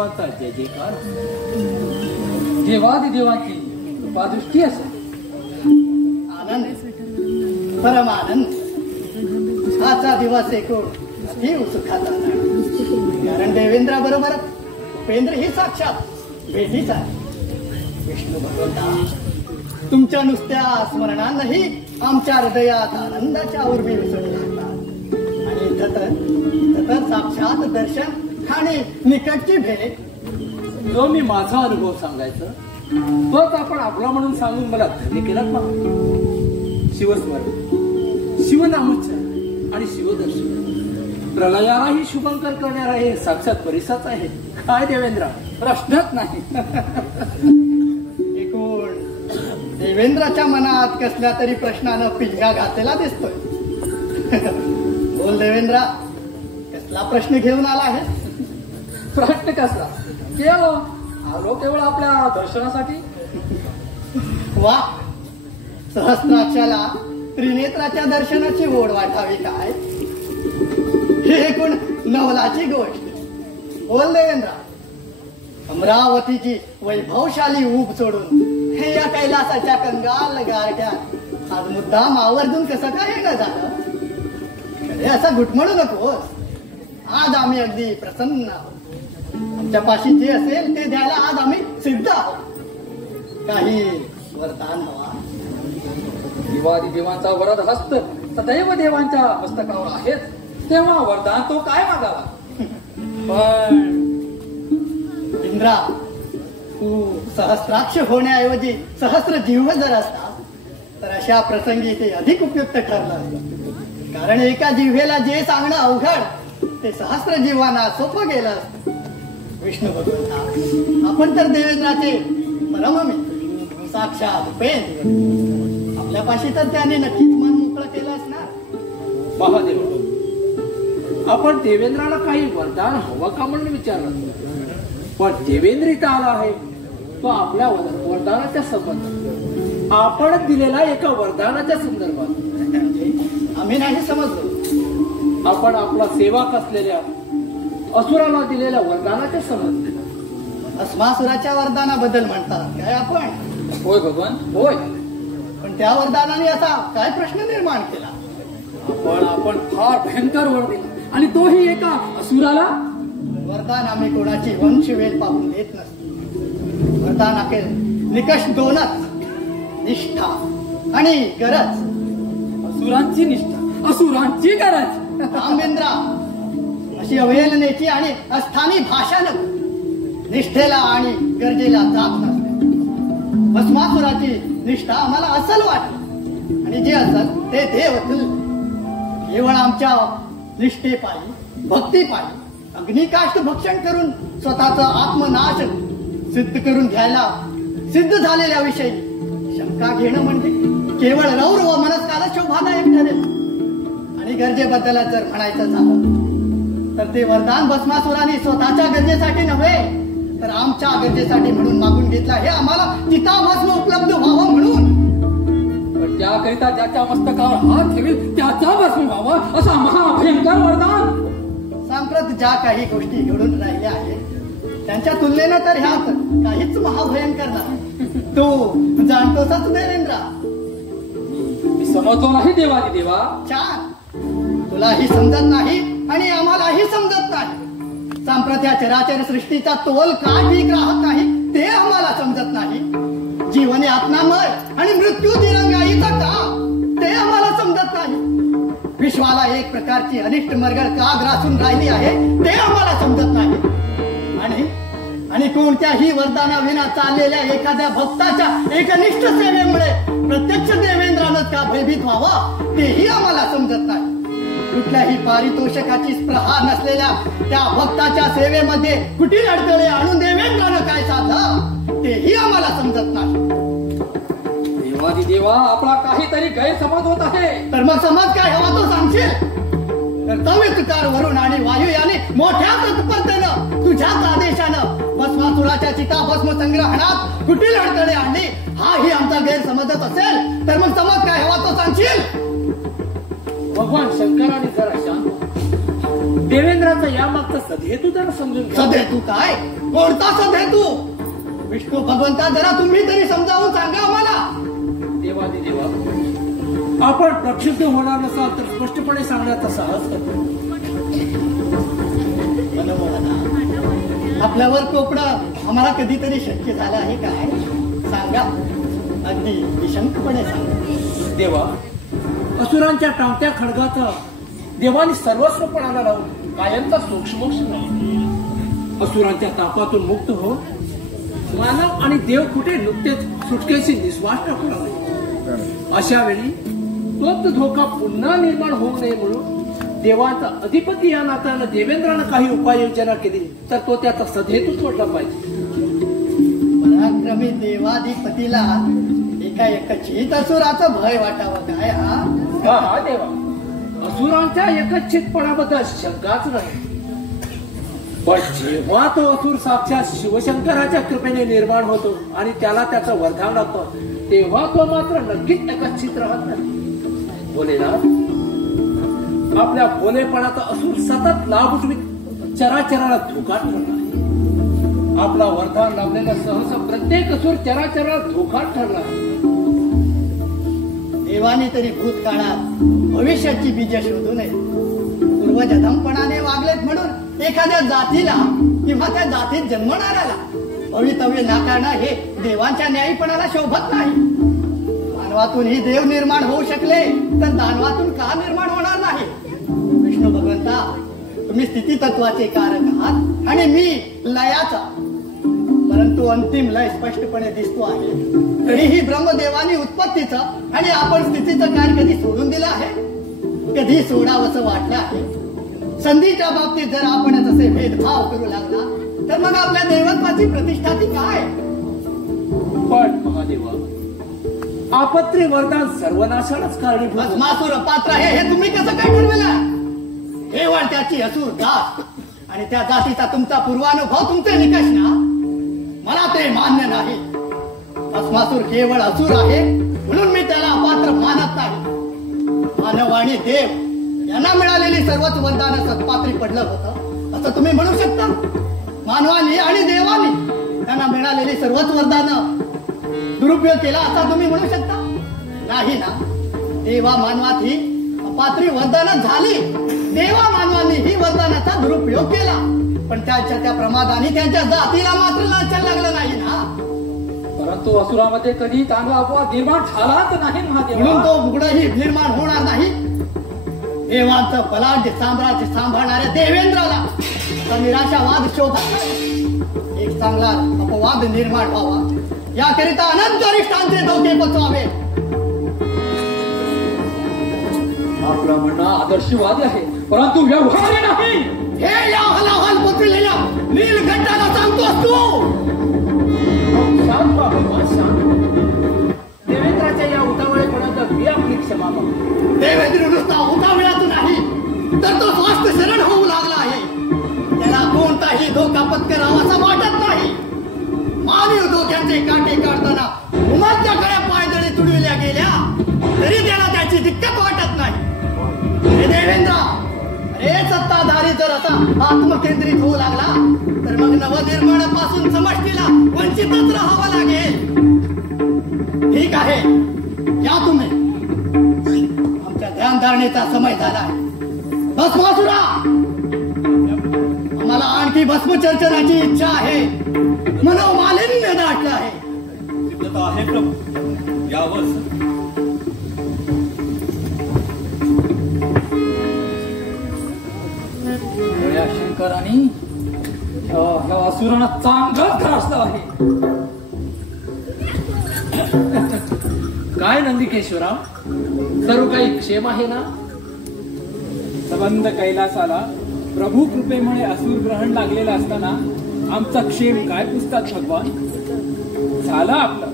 देवांचा जय जयकार. देवादिदेवांची कृपादृष्टी असेल. आनंद, परमानंद. आजचा दिवस एकूण अति सुखाचा जाणार. कारण देवेंद्रा बरोबर उपेंद्र ही साक्षात भेटीच आहे. विष्णू भगवंता, तुमच्या नुसत्या स्मरणांनाही आमच्या हृदयात आनंदाच्या उर्मी उसळू लागतात. आणि इथं तर साक्षात दर्शन आणि निकटची भेट. जो मी माझा अनुभव सांगायचा तोच आपण आपला म्हणून सांगून मला धन्य केलात ना. शिवस्मरण, शिवनामोच्चार आणि शिवदर्शन प्रलयालाही शुभंकर करणारा हे साक्षात परिसाच आहे. काय देवेंद्र, प्रश्नच नाही. एकूण देवेंद्राच्या मनात कसल्या तरी प्रश्नानं पिंगा घातलेला दिसतोय. बोल देवेंद्रा, कसला प्रश्न घेऊन आला आहे? प्रश्न कसला? आलो केवळ आपल्या दर्शनासाठी. वा, सहस्त्राक्षाला त्रिनेत्राच्या दर्शनाची ओढ वाटावी काय, हे एकूण नवलाची गोष्ट. बोल देवेंद्रा, अमरावतीची वैभवशाली ऊब सोडून हे या कैलासाच्या कंगाल गारठ्यात आज मुद्दाम आवर्जून कसं काय न झालं? अरे असं घुटमळू नकोस. आज आम्ही अगदी प्रसन्न आहोत. आमच्या पाशी जे असेल ते द्यायला आज आम्ही सिद्ध आहोत. काही वरदान हवा? देवादिदेवांचा वरद हस्त सदैव देवांच्या मस्तकावर आहेच, तेव्हा वरदान तो काय मागावा? पण इंद्रा, तू सहस्राक्ष होण्याऐवजी सहस्र जिव्ह जर असता तर अशा प्रसंगी ते अधिक उपयुक्त ठरलं असतं. कारण एका जिव्हेला जे सांगणं अवघड ते सहस्र जीवांना सोपं गेलं असतं. विष्णू भगवंता, आपण तर देवेंद्राचे परममित्र, साक्षात उपेंद्र. आपल्यापाशी तर त्याने नक्कीच मन मोकळं केलं असणार. महादेव, आपण देवेंद्राला काही वरदान हवं का म्हणून विचारलं, पण देवेंद्र इथं आला आहे तो आपल्या वरदानाच्या संबंधात, आपण दिलेला एका वरदानाच्या संदर्भात. आम्ही नाही समजलो. आपण आपला सेवक असलेल्या असुराला दिलेल्या वरदानाच्या संबंध. भस्मासुराच्या वरदानाबद्दल म्हणतात काय आपण? होय भगवान, होय. पण त्या वरदानाने असा काय प्रश्न निर्माण केला? आपण फार भयंकर वर दिला आणि तोही एका असुराला. वरदान आम्ही कोणाची वंशवेल पाहून देत नसतो. वरदान अखेर निकष दोनच, निष्ठा आणि गरज. असुरांची निष्ठा, असुरांची गरज. रामेंद्रा, अशी अवहेलनेची आणि अस्थानी भाषा नको. निष्ठेला आणि गरजेला जात नसते. भस्मासुराची निष्ठा आम्हाला असल वाटली आणि जे असल ते देव केवळ आमच्या निष्ठेपायी, भक्तीपायी अग्निकाष्ठ भक्षण करून स्वतःचा आत्मनाश सिद्ध करून घ्यायला सिद्ध झालेल्या विषयी शंका घेणं म्हणजे केवळ रौर व मनस्काला शोभादायक ठरेल. आणि गरजेबद्दल जर म्हणायचं झालं तर ते वरदान भस्मासुराने स्वतःच्या गरजेसाठी नव्हे तर आमच्या गरजेसाठी म्हणून मागून घेतला. हे आम्हाला चिताभस्म उपलब्ध व्हावं म्हणून. पण त्याकरिता ज्याच्या मस्तकावर हात ठेवेल त्याचा भस्म व्हावा असा महाभयंकर वरदान. सांप्रत ज्या काही गोष्टी घडून राहिल्या आहेत त्यांच्या तुलनेनं तर ह्यात काहीच महाभयंकर नाही. तू जाणतोसच देवेंद्रा. मी समजतो नाही देवादिदेवा. छान, तुलाही समजत नाही आणि आम्हालाही समजत नाही. सांप्रत्या चराचर सृष्टीचा तोल का ठीक राहत नाही ते आम्हाला समजत नाही. जीवने आत्मामय आणि मृत्यू दिरंगाईचा का ते आम्हाला समजत नाही. विश्वाला एक प्रकारची अनिष्ट मरगळ का ग्रासून राहिली आहे ते आम्हाला समजत नाही. आणि कोणत्याही वरदानाविना चाललेल्या एखाद्या भक्ताच्या एकनिष्ठ सेवेमुळे प्रत्यक्ष देवेंद्रानं का भयभीत व्हावं तेही आम्हाला समजत नाही. कुठल्याही पारितोषकाची स्पृहा नसलेल्या त्या भक्ताच्या सेवेमध्ये कुठील अडथळे आणून देवेंद्रानं काय साधलं तेही आम्हाला समजत नाही. देवा, आपला काहीतरी गैरसमज होत आहे. तर मग समज काय हवा तो सांगशील? कर्तव्यकार वरून आणि वायू याने मोठ्या तत्परतेनं तुझ्याच आदेशानं भस्मासुराच्या चिताभस्म संग्रहणात कुठील अडथळे आणले हाही आमचा गैरसमजच असेल तर मग समज काय हवा तो सांगशील? भगवान शंकराने जरा शांत देवेंद्राचा यामागचा सदहेतू जरा समजून घ्या. सदहेतू काय? कोणता सदहेतू? विष्णू भगवंता, जरा तुम्ही तरी समजावून सांगा आम्हाला. देवादी देवा, आपण प्रक्षुब्ध होणार नसाल तर स्पष्टपणे सांगण्याचा साहस करतो. आपल्यावर कोपडं आम्हाला कधीतरी शक्य झालं आहे काय? सांगा, अगदी निशंकपणे सांगा. देवा, असुरांच्या टांगत्या खडगाचा देवाने सर्वस्वपणाला लावून कायमचा सोक्षमोक्ष लावला. असुरांच्या तापातून मुक्त हो, मानव आणि देव कुठे नुकतेच सुटकेची निस्वास टाकला. अशा वेळी तोच धोका पुन्हा निर्माण होऊ नये म्हणून देवाचा अधिपती या नात्यानं देवेंद्रानं काही उपाययोजना केली तर तो त्याचा सदहेतू सोडला पाहिजे. पराक्रमी देवाधिपतीला एका एकचित असुराचा भय वाटावं काय? हा देवा, असुरांच्या एकचितपणाबद्दल शंकाच नाही. पण जेव्हा तो असुर साक्षात शिवशंकराच्या कृपेने निर्माण होतो आणि त्याला त्याचं वरदान लागतो तेव्हा तो मात्र नक्कीच एकचित राहत नाही. भोलेनाथ, आपल्या भोलेपणाचा असुर सतत लाभ उठवीत चराचराला धोका ठरला. आपला वरदान लाभलेला सहसा प्रत्येक असुर चराचराला धोका ठरला. देवाने तरी भूतकाळात भविष्याची बीज शोधू नये. पूर्वज अधमपणाने वागलेत म्हणून एखाद्या जातीला किंवा त्या जातीत जन्मणाऱ्याला भवितव्य नाकारणं हे देवांच्या न्यायीपणाला शोभत नाही. मानवातूनही देव निर्माण होऊ शकले तर दानवातून का निर्माण होणार नाही? विष्णू भगवंता, तुम्ही स्थिती तत्वाचे कारक आहात आणि मी लयाचा. परंतु अंतिम लय स्पष्टपणे दिसतो आहे. तरीही ब्रह्मदेवानी उत्पत्तीचं आणि आपण स्थितीचं कार्य कधी सोडून दिलं आहे? कधी सोडावंसं वाटलं आहे? संधीच्या बाबतीत जर आपण असे भेदभाव करू लागला तर मग आपल्या देवत्वाची प्रतिष्ठा ती काय? पण महादेवा, आपत्ती वरदान सर्वनाशालाच कारणीभूत. भस्मासुर अपात्र आहे हे तुम्ही कसं काय ठरवलं? केवळ त्याची असुर जात आणि त्या जातीचा तुमचा पूर्वानुभव तुमचे निकष ना? मला ते मान्य नाही. भस्मासुर केवळ असुर आहे म्हणून मी त्याला अपात्र मानत नाही. मानव आणि देव यांना मिळालेली सर्वच वरदान सत्पात्री पडलं होतं असं तुम्ही म्हणू शकता? मानवानी आणि देवानी त्यांना मिळालेली सर्वच वरदान दुरुपयोग केला असा तुम्ही म्हणू शकता? नाही ना. देवा मानवात ही अपात्री वरदान झाली. देवा मानवानी ही वरदानाचा दुरुपयोग केला, पण त्यांच्या त्या प्रमादाने त्यांच्या जातीला मात्र लाचार लागलं नाही ना. परंतु असुरामध्ये कधी चांगला अपवाद निर्माण झालाच नाही महादेवा. म्हणून तो मुगडही निर्माण होणार नाही. देवांचं बलाढ्य साम्राज्य सांभाळणाऱ्या देवेंद्राला निराशावाद शोधत नाही. एक चांगला अपवाद निर्माण व्हावा याकरिता अनंत अरिष्टांचे धोके पचवावे. आपलं म्हणणं आदर्शवादी आहे परंतु व्यवहारी नाही. हे या हलाहल पचलेल्या नीलकंठाला सांगतोस तू? शांत व्हा, शांत. देवेंद्राच्या या उतावळेपणाचा मी आपली क्षमा मागतो. देवेंद्र नुसता उतावळ्यात नाही तर तो स्वस्थ शरण होऊ लागला आहे. त्याला कोणताही धोका पत्करावासा वाटत नाही. मानव धोक्यांचे काटे काढताना उमलच्या गळ्या पायदळी तुडविल्या गेल्या तरी त्याला त्याची दिक्कत वाटत नाही. हे देवेंद्र, अरे सत्ताधारी जर असा आत्मकेंद्रित होऊ लागला तर मग नवनिर्माणापासून समष्टीला वंचितच राहावं लागेल. ठीक आहे, या तुम्ही. आमच्या ध्यानधारणेचा समय झाला आहे. भस्मासुरा, आम्हाला आणखी भस्मचर्चनाची इच्छा आहे. मनोमालिन्य दाटलं आहे. सिद्धता आहे प्रभू, यावंच. या शंकराने ह्या असुरांना चांगलंच ग्रासलं आहे. काय नंदिकेश्वरा, सर्व काही क्षेम आहे ना? संबंध कैलासाला प्रभू कृपेमुळे असुर ग्रहण लागलेलं असताना आमचा क्षेम काय पुसतात भगवान? झालं आपलं.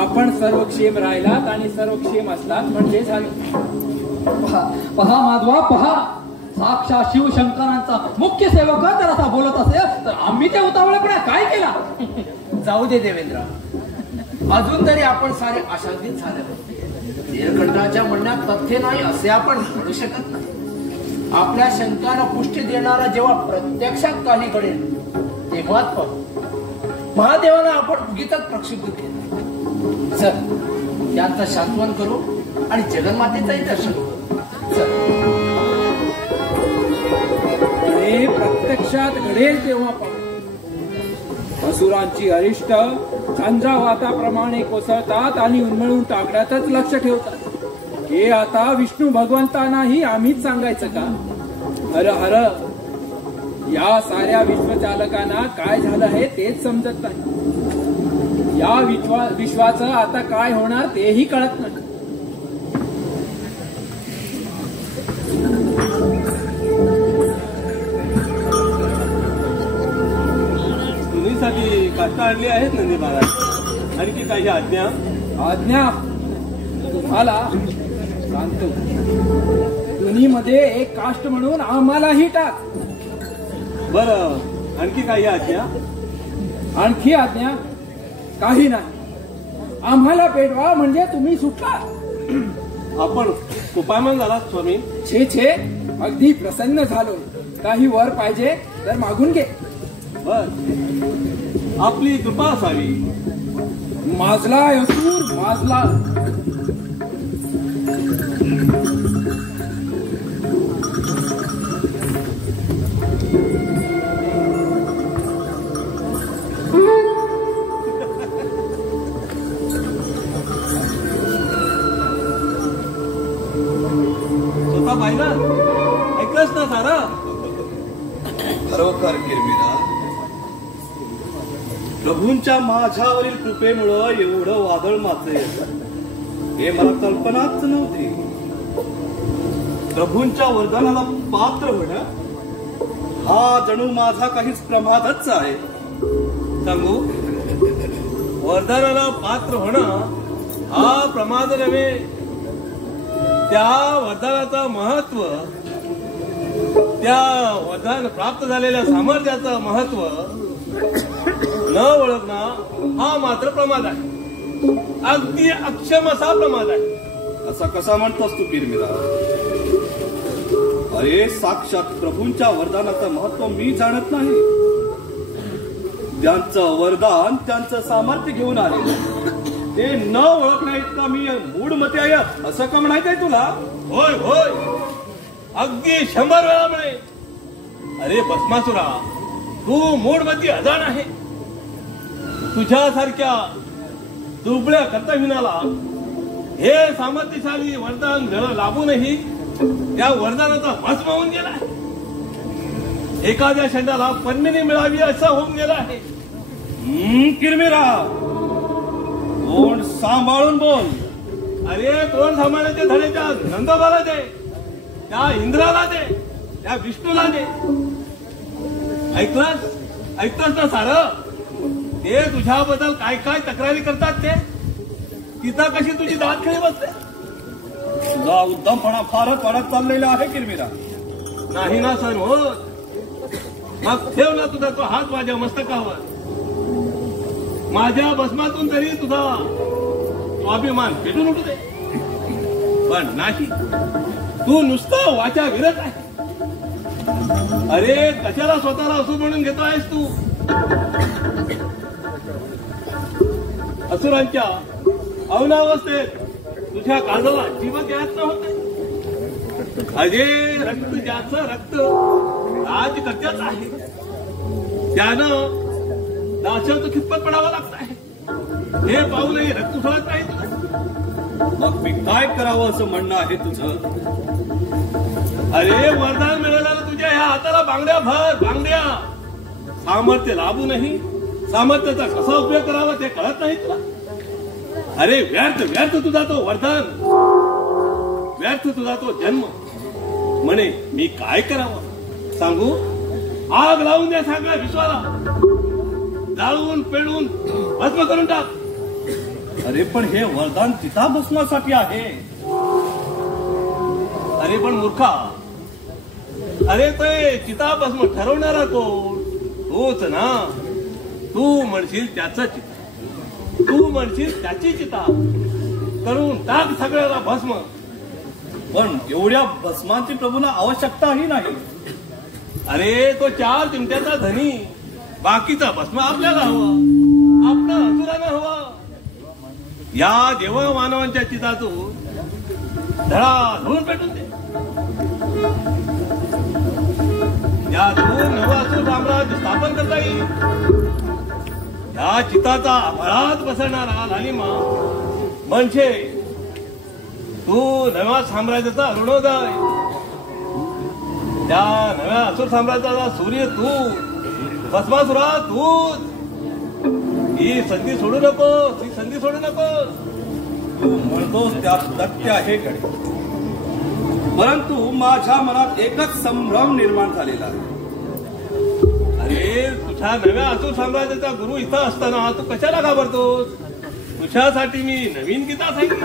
आपण सर्व क्षेम राहिलात आणि सर्व क्षेम असलात म्हणजे झालं. पहा माधवा, पहा. साक्षात शिवशंकरांचा मुख्य सेवक जर असा बोलत असेल तर आम्ही त्या उतावळेपणा काय केला? जाऊ दे देवेंद्र, अजून तरी आपण सारे आशांकित झाले. नीलकंठाच्या म्हणण्यात तथ्य नाही असे आपण म्हणू शकत नाही. आपल्या शंकांना पुष्टी देणारा जेव्हा प्रत्यक्षात काही घडेल तेव्हाच पाहू. महादेवाला आपण उगीच प्रक्षिप्त केलं. चल यांचं शांतवन करू आणि जगन्मातेचंही दर्शन करू. चल. हे प्रत्यक्षात घडेल तेव्हा पाहू. असुरांची अरिष्ट झंझावाताप्रमाणे कोसळतात आणि उन्मळून टाकण्यातच लक्ष ठेवतात. हे आता विष्णू भगवंतांनाही आम्हीच सांगायचं का? हर हर, या साऱ्या विश्वचालकांना काय झालं हे तेच समजत नाही. या विश्वाचं आता काय होणार तेही कळत नाही. साठी काष्टा आणली आहेत नंदी महाराज. आणखी काही आज्ञा? आज्ञा तुम्हाला सांगतो. दोन्हीमध्ये एक काष्ट म्हणून आम्हालाही टाक. बरं, आणखी काही आज्ञा? आणखी आज्ञा काही नाही. आम्हाला पेटवा म्हणजे तुम्ही सुटला. आपण उपायमान झालात स्वामी. छे छे, अगदी प्रसन्न झालो. काही वर पाहिजे तर मागून घे. बर, आपली कृपा असावी. माजला असूर माजला. स्वतः पाहिला, ऐकलंच ना सारा. खरोखर किरमिरा, प्रभूंच्या माझ्यावरील कृपेमुळं एवढं वादळ माजले हे मला कल्पनाच नव्हती. प्रभूंच्या वरदानाला पात्र होणं हा जणू माझा काहीच प्रमादच आहे. सांगू, वरदानाला पात्र होणं हा प्रमाद नव्हे. त्या वरदानाचं महत्व, त्या वरदान प्राप्त झालेल्या सामर्थ्याचं महत्व न ओळखणं हा मात्र प्रमाद आहे. अगदी अक्षम असा प्रमाद आहे. असा कसा म्हणतोस तू किरमिरा? अरे, साक्षात प्रभूंच्या वरदानाचं महत्व मी जाणत नाही. त्यांचं वरदान त्यांचं सामर्थ्य घेऊन आले ते न ओळखण्या इतका मी मूढमती आहे असं का म्हणायचंय तुला? होय होय, अगदी 100 वेळा म्हणे. अरे भस्मासुरा, तू मूढमती अजाण आहे. तुझ्यासारख्या दुबळ्या कर्तव्याला हे सामर्थ्यशाली वरदान लाभूनही त्या वरदानाचा भस्म होऊन गेला. एखाद्या षंडाला पद्मिनी मिळावी असं होऊन गेलं आहे. किरमिरा, तोंड सांभाळून बोल. अरे, तोंड सांभाळण्याचे धडे त्या नंदोबाला दे, त्या इंद्राला दे, त्या विष्णूला दे. ऐकलंस ना सारं? ते तुझ्याबद्दल काय काय तक्रारी करतात ते. तिथं कशी तुझी दात खेळी बसते. तुझा उद्धमपणा फारच वाढत चाललेला आहे किरमिरा. नाही ना सर होत. मग ठेव ना तुझा तो हात माझ्या मस्तकावर. माझ्या भस्मातून तरी तुझा स्वाभिमान पेटून उठू दे. पण नाही, तू नुसतं वाचा विरत आहे. अरे, कशाला स्वतःला असू म्हणून घेतो आहेस तू? असुरांच्या अवनावस्थेत तुझ्या काळजाला जीवन द्यायचं होत. अजे रक्त, ज्याचं रक्त राजकर्त्याच आहे, त्यानं दाशाचं खितपत पडावं लागत आहे. हे पाहूनही रक्त उठवत नाही तुला. मग मी काय करावं असं म्हणणं आहे तुझं? अरे, वरदान मिळालं तुझ्या ह्या हाताला बांगड्या भर, बांगड्या. सामर्थ्य लाभूनही सामर्थ्याचा कसा उपयोग करावा ते कळत नाही तुला. अरे, व्यर्थ तुझा तो वरदान, व्यर्थ तुझा तो जन्म. म्हणे मी काय करावं सांगू? आग लावून द्या सगळ्या विश्वाला. जाळून पेळून भस्म करून टाक. अरे, पण हे वरदान चिताभस्मासाठी आहे. अरे पण मूर्खा, अरे ते चिताभस्म ठरवणारा कोण? तोच ना. तू म्हणशील त्याचं चिता, तू म्हणशील त्याची चिता, करून टाक सगळ्याला भस्म. पण एवढ्या भस्मांची प्रभूंना आवश्यकताही नाही. अरे तो 4 चिमट्याचा धनी, बाकीचा भस्म आपल्याला हवा, आपला असुरांना हवा. या देव मानवांच्या चितातून धडाधून पेटून दे. यातून नवं असुर साम्राज्य स्थापन करता येईल. या चिताचा आभाळात बसणारा लालिमा म्हणजे तू नव्या साम्राज्याचा अरुणोदय. त्या नव्या असुर साम्राज्याचा सूर्य तू, भस्मासुरा तूच. ही संधी सोडू नकोस, ही संधी सोडू नकोस. तू म्हणतोस त्या सत्य आहे गडे, परंतु माझ्या मनात एकच संभ्रम निर्माण झालेला आहे. अरे तुझ्या नव्या असुर साम्राज्याचा गुरु इथं असताना तू कशाला घाबरतोस? तुझ्यासाठी मी नवीन गीता सांगितली.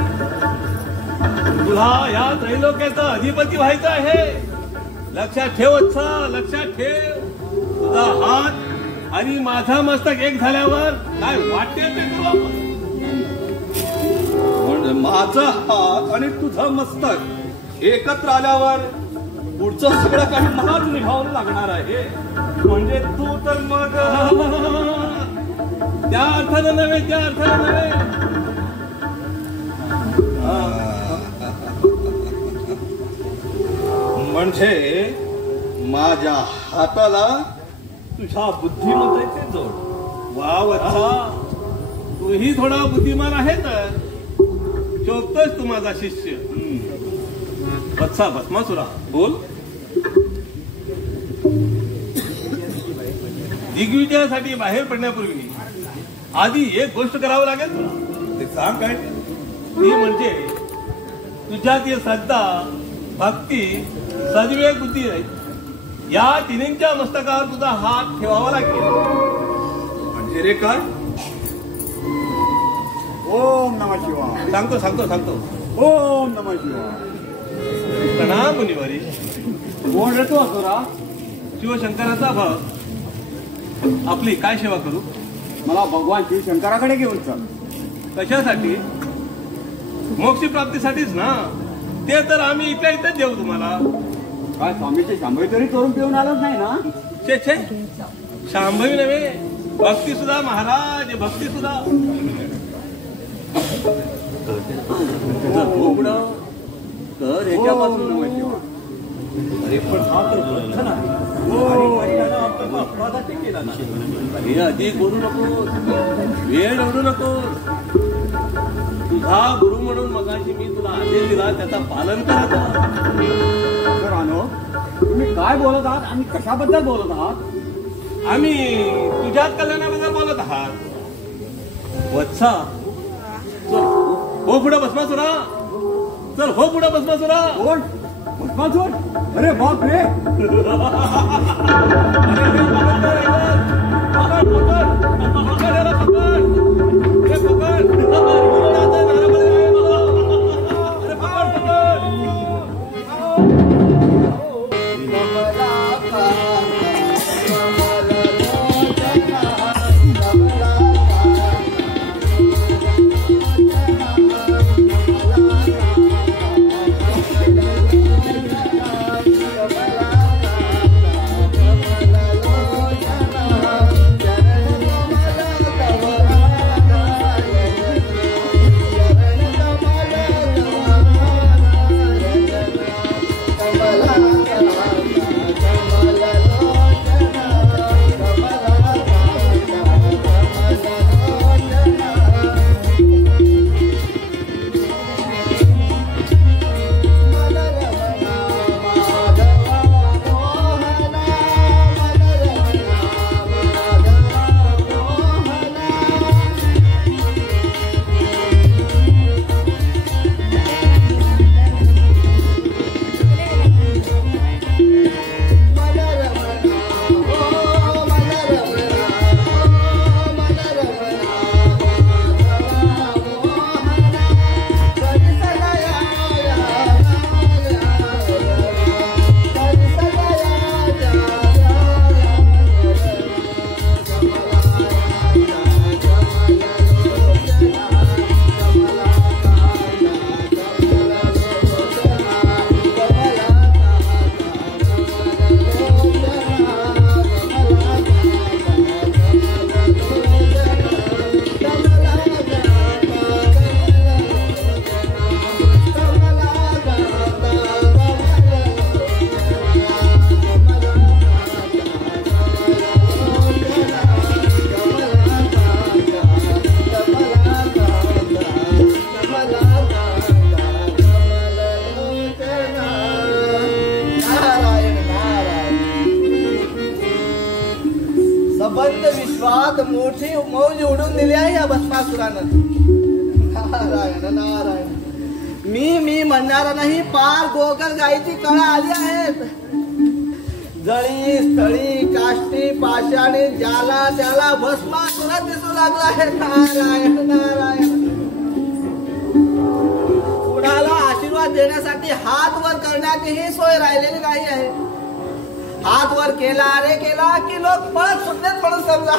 तुला या त्रैलोक्याचा अधिपती व्हायचं आहे. लक्षात ठेव वत्सा, लक्षात ठेव. तुझा हात आणि माझा मस्तक एक झाल्यावर काय वाटते ते तुला? म्हणजे माझा हात आणि तुझं मस्तक एकत्र आल्यावर पुढचं सगळं काही मलाच निभावून लागणार आहे. म्हणजे तू तर मग त्या अर्थानं नव्हे, त्या अर्थानं नव्हे. म्हणजे माझ्या हाताला तुझ्या बुद्धिमत्तेचे जोड. वा वत्सा, तूही थोडा बुद्धिमान आहे तर शोधतोस तू माझा शिष्य. वत्सा भस्मासुरा, बोल. दिग्विजयासाठी बाहेर पडण्यापूर्वी आधी एक गोष्ट करावं लागेल तुला. ते सांग काय? ती म्हणजे तुझ्यात ये श्रद्धा, भक्ती, सद्विवेक बुद्धी आहे. या तिन्हींच्या मस्तकावर तुझा हात ठेवावा लागेल. म्हणजे रे काय? ओम नमः शिवाय. सांगतो सांगतो सांगतो. ओम नमः शिवाय. प्रणाम मुनिवरी. कोण रे तू असुरा? शिवशंकराचा भक्त. आपली काय सेवा करू? मला भगवान शिवशंकराकडे घेऊन चल. कशासाठी? मोक्ष प्राप्तीसाठीच ना. ते तर आम्ही इथल्या इथेच देऊ तुम्हाला. काय स्वामीचे शांभवी तरी करून पिऊन आलाच नाही ना? छे छे, शांभवी नव्हे, भक्ती सुद्धा महाराज, भक्ती सुद्धा. तर याच्यापासून नमः शिवाय. अरे पण हा तर बंधन आहे. अपराधाची केला नाही. अरे अधिक बोलू नको, वेळ ओढू नको. तुझा गुरु म्हणून मगाशी मी तुला आदेश दिला त्याचा पालन करायचं. रानो, तुम्ही काय बोलत आहात आणि कशाबद्दल बोलत आहात? आम्ही तुझ्याच कल्याणाबद्दल बोलत आहात. वत्सा, चल हो पुढे भस्मासुरा. चल हो पुढे भस्मासुरा. कोण? भस्मासुर? अरे बाप रे. करून दिली आहे या भस्मासुरानं. नारायण नारायण. मी म्हणणारा नाही, पार गोकर गायीची कळा आली आहेत. जळी स्थळी काष्टी पाषाणी ज्याला त्याला भस्मासुरात दिसू लागला आहे. नारायण नारायण. कुणाला आशीर्वाद देण्यासाठी हात वर करण्याचीही सोय राहिलेली नाही आहे. हात वर केला रे केला की लोक पळत सुटलेत म्हणून समजा.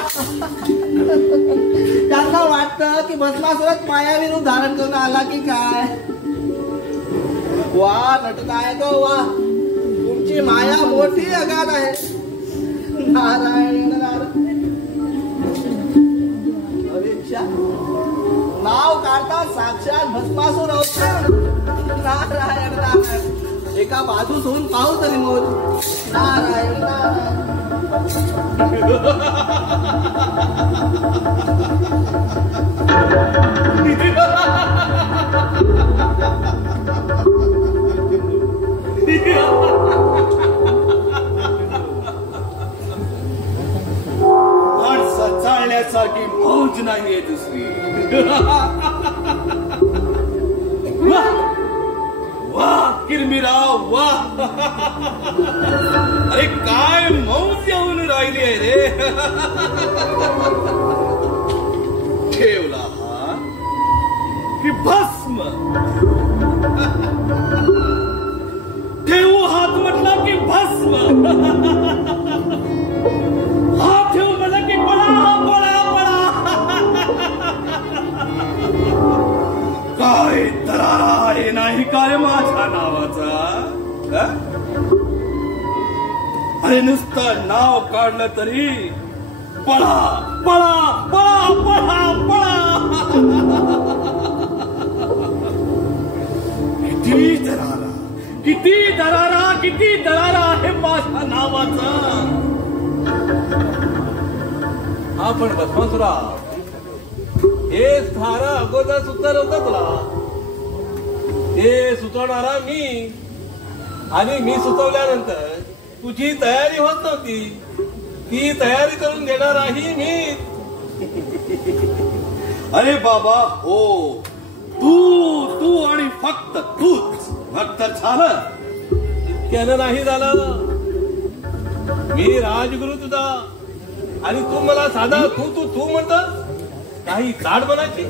त्यांना वाटतं की भस्मासुरात मायावी रूप धारण करून आला की काय. वा नटनायक वा, तुमची माया मोठी अगाध आहे. नारायण नारायण. परीक्षा नाव काढता साक्षात भस्मासूर अवतार. नारायण नारायण. एका बाजूस होऊन पाहू तरी मोज. नारायण नारायण. माणसं चालण्यासारखी मौज नाहीये दुसरी. वा वा किरमिराव वा. अरे काय मौज येऊन राहिली आहे रे. ठेवला हा की भस्म. ठेवू हात म्हटला की भस्म. हात ठेवू म्हटला की पळा पळा पळा. काय दरारा आहे नाही काय माझ्या नावाचा. अरे नुसतं नाव काढलं तरी पळा पळा पळा पळा पळा. किती दरारा किती दरारा किती दरारा आहे माझ्या नावाचा. हा पण भस्मासुरा, हे थारा अगोदर सुचणार होता तुला. हे सुचवणारा मी, आणि मी सुचवल्यानंतर तुझी तयारी होत नव्हती. ती तयारी करून देणाराही मी. अरे बाबा हो, तू तू आणि फक्त तूच. फक्त झालं इतक्यानं नाही झालं. मी राजगुरु तुझा, आणि तू मला साधा तू तू तू म्हणतोस. काही चाड बनायची.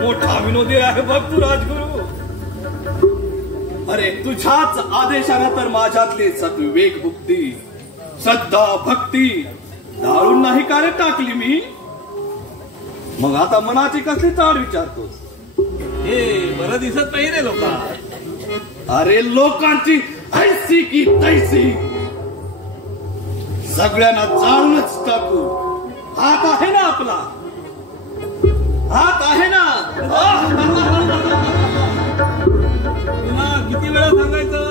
मोठा विनोदी आहे बघ तू राजगुरु. अरे तुझ्याच आदेशाने तर माझ्यातली सद्विवेक बुद्धी श्रद्धा भक्ती दाळून नाही का रे टाकली मी. मग आता मनाची कसली चाड विचारतोस. हे बरं दिसत नाही रे लोका. अरे लोकांची ऐसी की तैसी सगळ्यांना जाळूनच टाकू. हात आहे ना आपला. हात आहे ना. तुला किती वेळा सांगायचं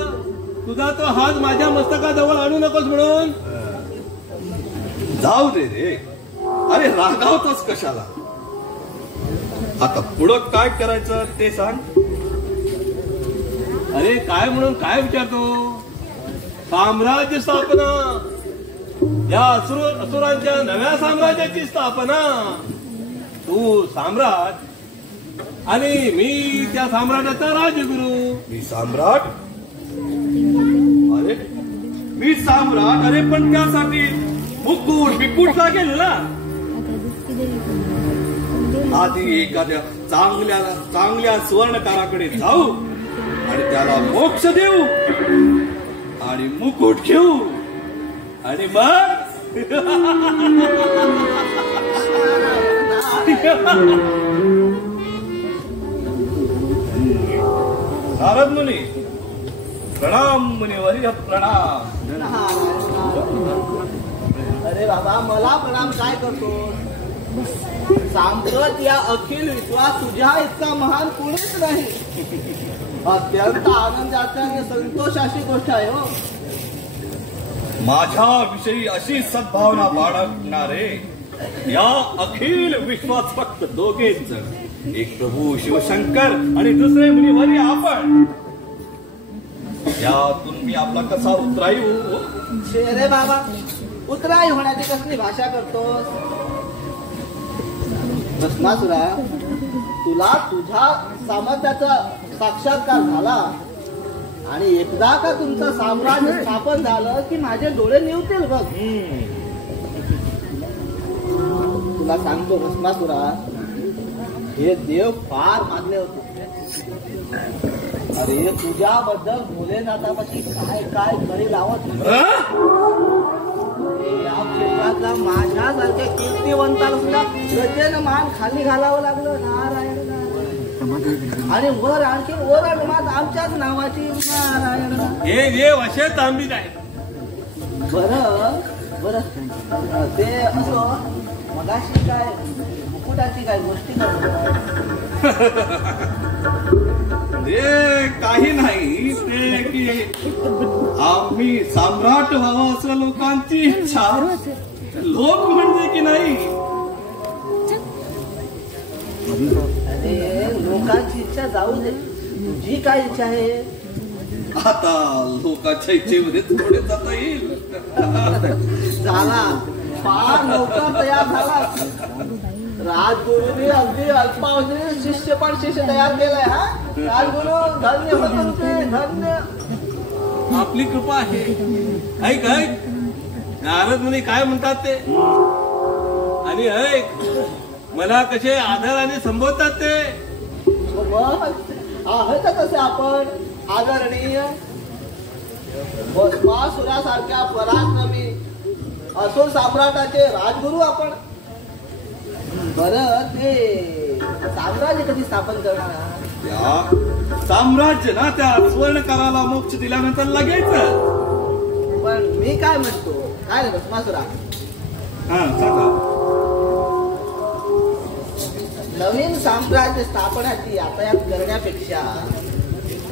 तुझा तो हात माझ्या मस्तकाजवळ आणू नकोस म्हणून. जाऊ दे रे. अरे रागावतोस कशाला. आता पुढं काय करायचं ते सांग. अरे काय म्हणून काय विचारतो. साम्राज्य स्थापना, या असुरांच्या नव्या साम्राज्याची स्थापना. तू सम्राट आणि मी त्या सम्राटाचा राजगुरु. मी सम्राट. अरे मी सम्राट. अरे पण त्यासाठी मुकुट बिकुट लागेल ना. आधी एखाद्या चांगल्या सुवर्णकाराकडे जाऊ आणि त्याला मोक्ष देऊ आणि मुकुट घेऊ आणि मग नारद मुनी प्रणाम. मुनिवरी प्रणाम. अरे बाबा मला प्रणाम काय करतो. सांप्रत या अखिल विश्वास तुझ्या इतका महान कोणीच नाही. अत्यंत आनंदाची आणि संतोषाची गोष्ट आहे हो. माझ्या विषयी अशी सद्भावना बाळगणारे या अखिल विश्वात फक्त दोघेच जण. एक प्रभू शिवशंकर आणि दुसरे मुनिवरी आपण. यातून मी आपला कसा उतरायू. रे बाबा उतराई होण्याची कसली भाषा करतोस? भस्मासुरा, तुला तुझ्या सामर्थ्याचा साक्षात्कार झाला आणि एकदा का तुमचं साम्राज्य स्थापन झालं की माझे डोळे निवतील बघ. तुला सांगतो भस्मासुरा, हे देव फार मानले होते. अरे तुझ्याबद्दल भोलेनाथापाशी काय काय करी लावत होते. या क्षेत्रातला माझ्यासारख्या कीर्तिवंताला सुद्धा गजेनं मान खाली घालावं लागलं. नारायण नारायण. आणि वर आणखी वर मात आमच्याच नावाची. नारायण. हे देव असे तांबीत आहे. बरं बरं, ते असो. मगाशी काय मुकुटाची काय गोष्टी ते काही नाही, ते की आम्ही सम्राट व्हावं असं लोकांची इच्छा. लोक म्हणजे की नाही, अरे लोकांची इच्छा जाऊ दे, तुझी काय इच्छा आहे? आता लोकांच्या इच्छेमध्ये थोडे जाता येईल. झाला, फार लवकर तयार झाला. राजगुरूंनी अगदी अल्पावधीत शिष्य तयार केलाय. हा राजगुरु धन्य हो तुमचे, धन्य. आपली कृपा आहे. ऐक ऐक, नारद मुनी काय म्हणतात ते, आणि ऐक मला कसे आदराने संबोधतात ते. आहोत तसे आपण आदरणीय. भस्मासुरासारख्या पराक्रमी असुर साम्राटाचे राजगुरू आपण. बरं, ते साम्राज्य कधी स्थापन करणार? त्या साम्राज्य ना त्या स्वर्णकाराला मोक्ष दिल्यानंतर लगेच. पण मी काय म्हणतो, काय रे भस्मासुरा, हा सांगा. नवीन साम्राज्य स्थापनाची यातायात करण्यापेक्षा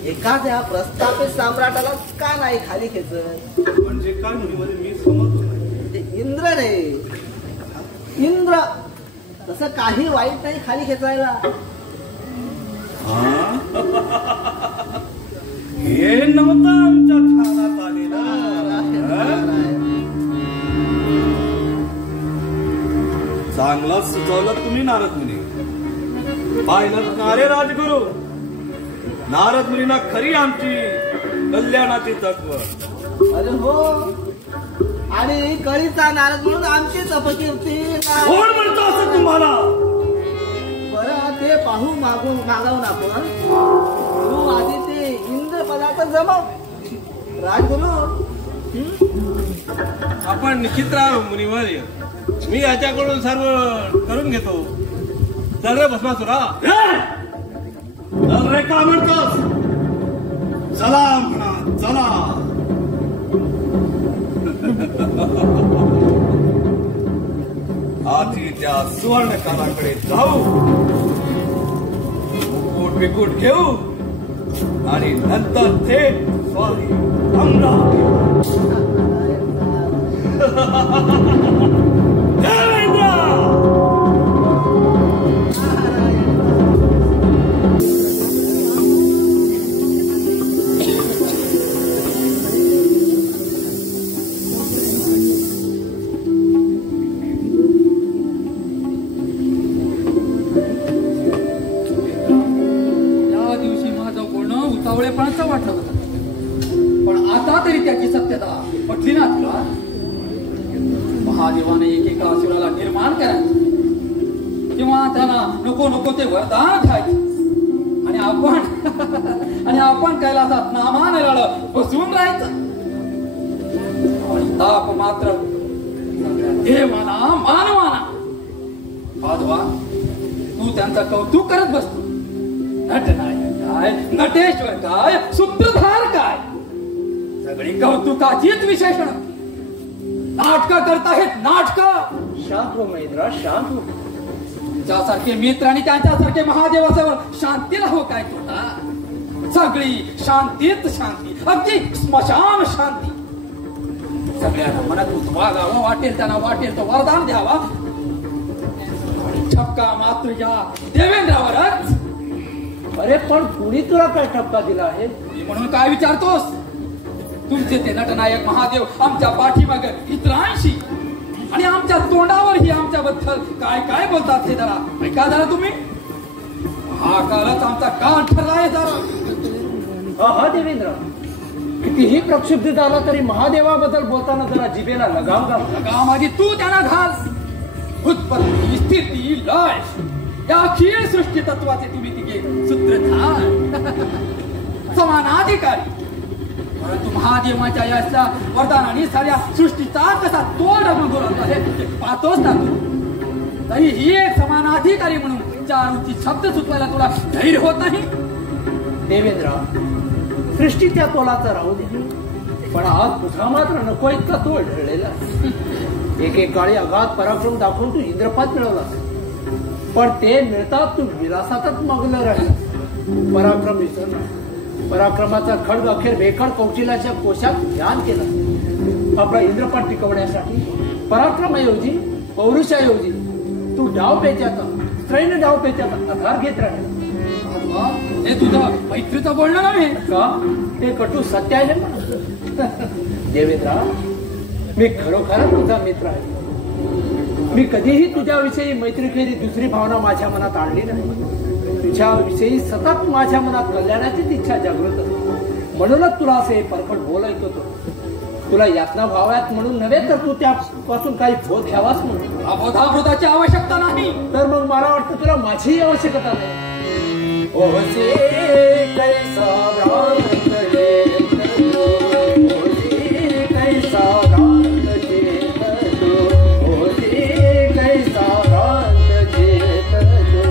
एखाद्या प्रस्थापित सम्राटाला का नाही खाली खेचत? म्हणजे काय म्हणजे मी समजतो नाही. ते इंद्र रे, इंद्र. तसं काही वाईट नाही खाली खेचायला. हे नव्हतं आमच्या ध्यानात आलेलं. चांगलं सुचवलं तुम्ही नारद मुनी. पाहिलं का रे राजगुरू, नारद मुनींना खरी आमची कल्याणाची तत्व. अरे हो, आणि कळीचा नारद म्हणून आमचीच अपकीर्ती. कोण म्हणतो असं तुम्हाला? बरं, ते पाहू मागून मागवून आपण. तू आधी ते इंद्र पदार्थ जमव राजगुरू. आपण निश्चितराव मुनिवर, मी याच्याकडून सर्व करून घेतो. चल रे भस्मासुरा. रे का म्हणतोस? चला म्हणा, चला. आधी त्या सुवर्णकाराकडे जाऊ, मुकुट बिकुट घेऊ आणि नंतर थेट स्वारी अमरावती. देवेंद्र. उतावळेपणाचं वाटलं होतं, पण आता तरी त्याची सत्यता पटली ना तुला? महादेवाने एकेका असुराला निर्माण करायचं किंवा त्यांना नको नको ते वरदान द्यायचं आणि आपण कैलासात नामाने बसून राहायचं. आणि ताप मात्र देवाना मानवाना. माधवा, तू त्यांचं कौतुक करत बसतो. नटनायक काय, नटेश्वर काय, सूत्रधार काय, सगळी कौतुकाचीच विशेषण. नाटक करताहेत, नाटक. शांत हो महेंद्रा, शांत हो. तुमच्यासारखे मित्र आणि त्यांच्यासारखे महादेवाजवळ शांतीला हो काय तोटा? सगळी शांतीत शांती, अगदी स्मशान शांती. सगळ्यांना मनात वागावं, वाटेल त्यांना वाटेल तो वरदान द्यावा. ठपका मात्र या देवेंद्रावरच. अरे पण कुणी तुला काय ठपका दिला आहे? म्हणून काय विचारतोस? तुमचे ते नटनायक महादेव आमच्या पाठीमाग इतरांशी आणि आमच्या तोंडावरही आमच्याबद्दल काय काय बोलतात हे जरा ऐका जरा तुम्ही. हा कालच आमचा कान ठरलाय जरा. हा देवेंद्र, कितीही प्रक्षुब्ध झाला तरी महादेवाबद्दल बोलताना जरा जिभेला लगाम घाल. लगाम आधी तू त्यांना घाल. उत्पत्ती स्थिती लय या अखिल सृष्टी तत्वाचे तुम्ही तिघे सूत्रधार समानाधिकारी. परंतु महादेवाच्या याच्या वरदानाने साऱ्या सृष्टीचा कसा तोड बोलत आहे ते पाहतोच ना तू. तरी ही एक समानाधिकारी म्हणून चार उच्च शब्द सुचवायला तुला धैर्य होत नाही. देवेंद्र, सृष्टी त्या तोलाचा राहू दे, पण आज तुझा मात्र नको इतका तोल ढळलेला. एक काळी अगाध पराक्रम दाखवून तू इंद्रपद मिळवलास, पण ते मिळतात तू विलासातच मग्न राहिला. पराक्रम विसरला. पराक्रमाचा खड्ग अखेर बेखड कौटिल्याच्या कोशात ध्यान केला. आपला इंद्रपद टिकवण्यासाठी पराक्रमाऐवजी पौरुषाऐवजी तू डाव पेचाचा स्त्रैन डाव पेचाचा आधार घेत राहिला. हे तुझं मैत्रीचं बोलणं नव्हे का? ते कटू सत्य आहे म्हणा. देवेंद्रा, मी खरोखरच तुझा मित्र आहे. मी कधीही तुझ्याविषयी मैत्रीखेरी दुसरी भावना माझ्या मनात आणली नाही. तुझ्याविषयी सतत माझ्या मनात कल्याणाचीच इच्छा जागृत होती. म्हणूनच तुला असे परफट बोलायत होतो. तुला यातना व्हाव्यात म्हणून नव्हे, तर तू त्यापासून काही बोध घ्यावाच म्हणून. अबोधाबोधाची आवश्यकता नाही. तर मग मला वाटतं तुला माझीही आवश्यकता नाही. ओसे कैसा भ्रांत चेतनो, ओसे कैसा भ्रांत चेतनो, ओसे कैसा भ्रांत चेतनो,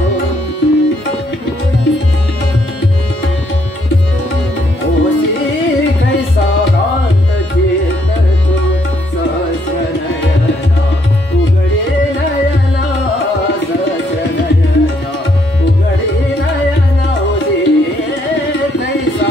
ओसे कैसा भ्रांत चेतनो. सहस्र नयना उघडे नयना, सहस्र नयना उघडे नयना, कैसा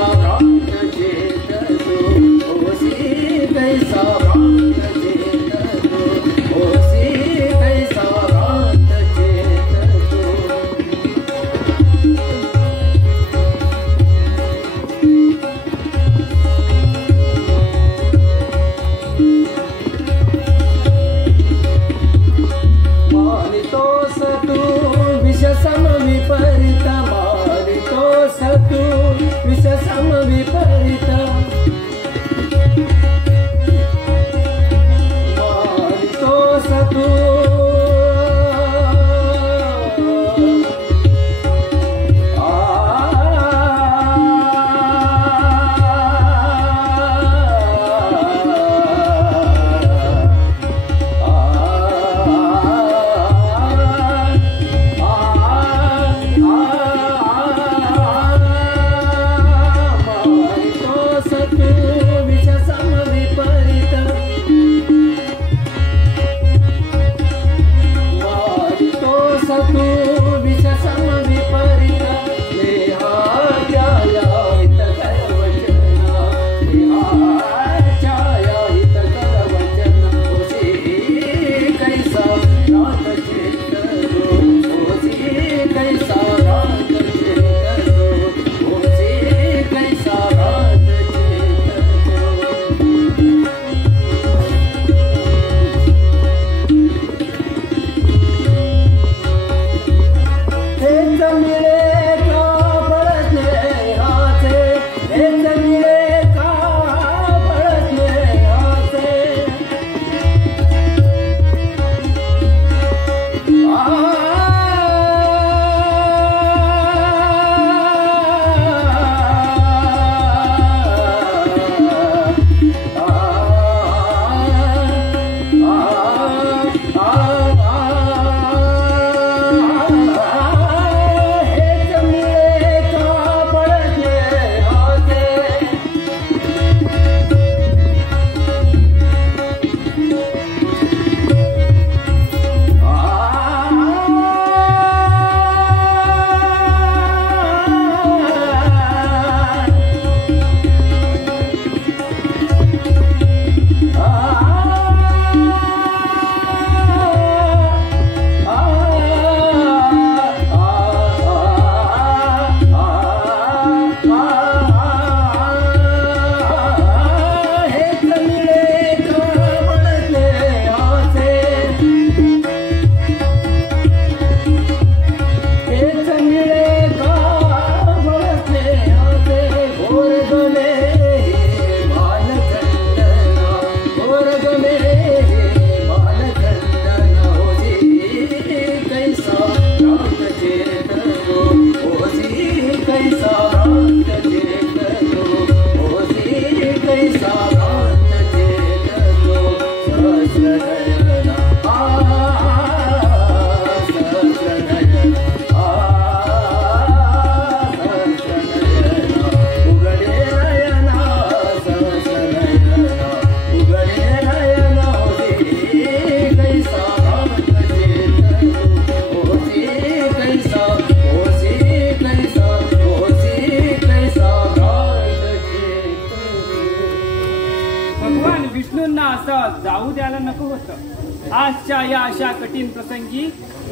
कठीण प्रसंगी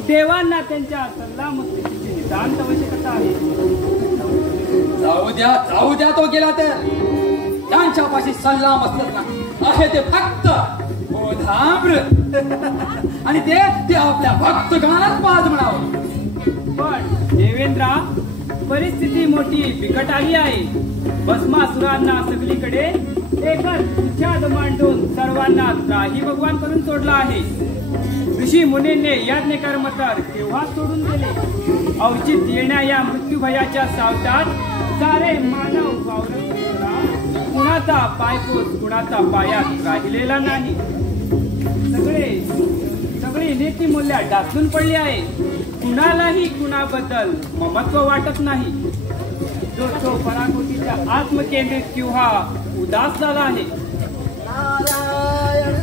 देवांना त्यांच्या सल्लामसलतीची नितांत आवश्यकता आहे. जाऊ द्या तो गेला तर त्यांच्यापाशी सल्ला मसलत नाही आहे ते फक्त बोधामृत आणि ते आपल्या भक्तगणालाच पाज म्हणावं. पण देवेंद्रा, परिस्थिती मोठी बिकट आली आहे. भस्मासुरांना सगळीकडे एकच विषाद मांडून सर्वांना त्राही भगवान करून सोडला आहे. ऋषी मुनींनी यज्ञ कर्म तर केव्हा सोडून दिले. औचित येण्या या मृत्यूभयाच्या सावटात सारे मानव वावरत कुणाचा पायपोस कुणाचा पायात राहिलेला नाही. सगळी नीतिमूल्य ढासळून पडली आहे. कुणालाही कुणाबद्दल ममत्व वाटत नाही. तो पराकोटीच्या आत्मकेंद्रित किंवा उदास झाला आहे. नारायण.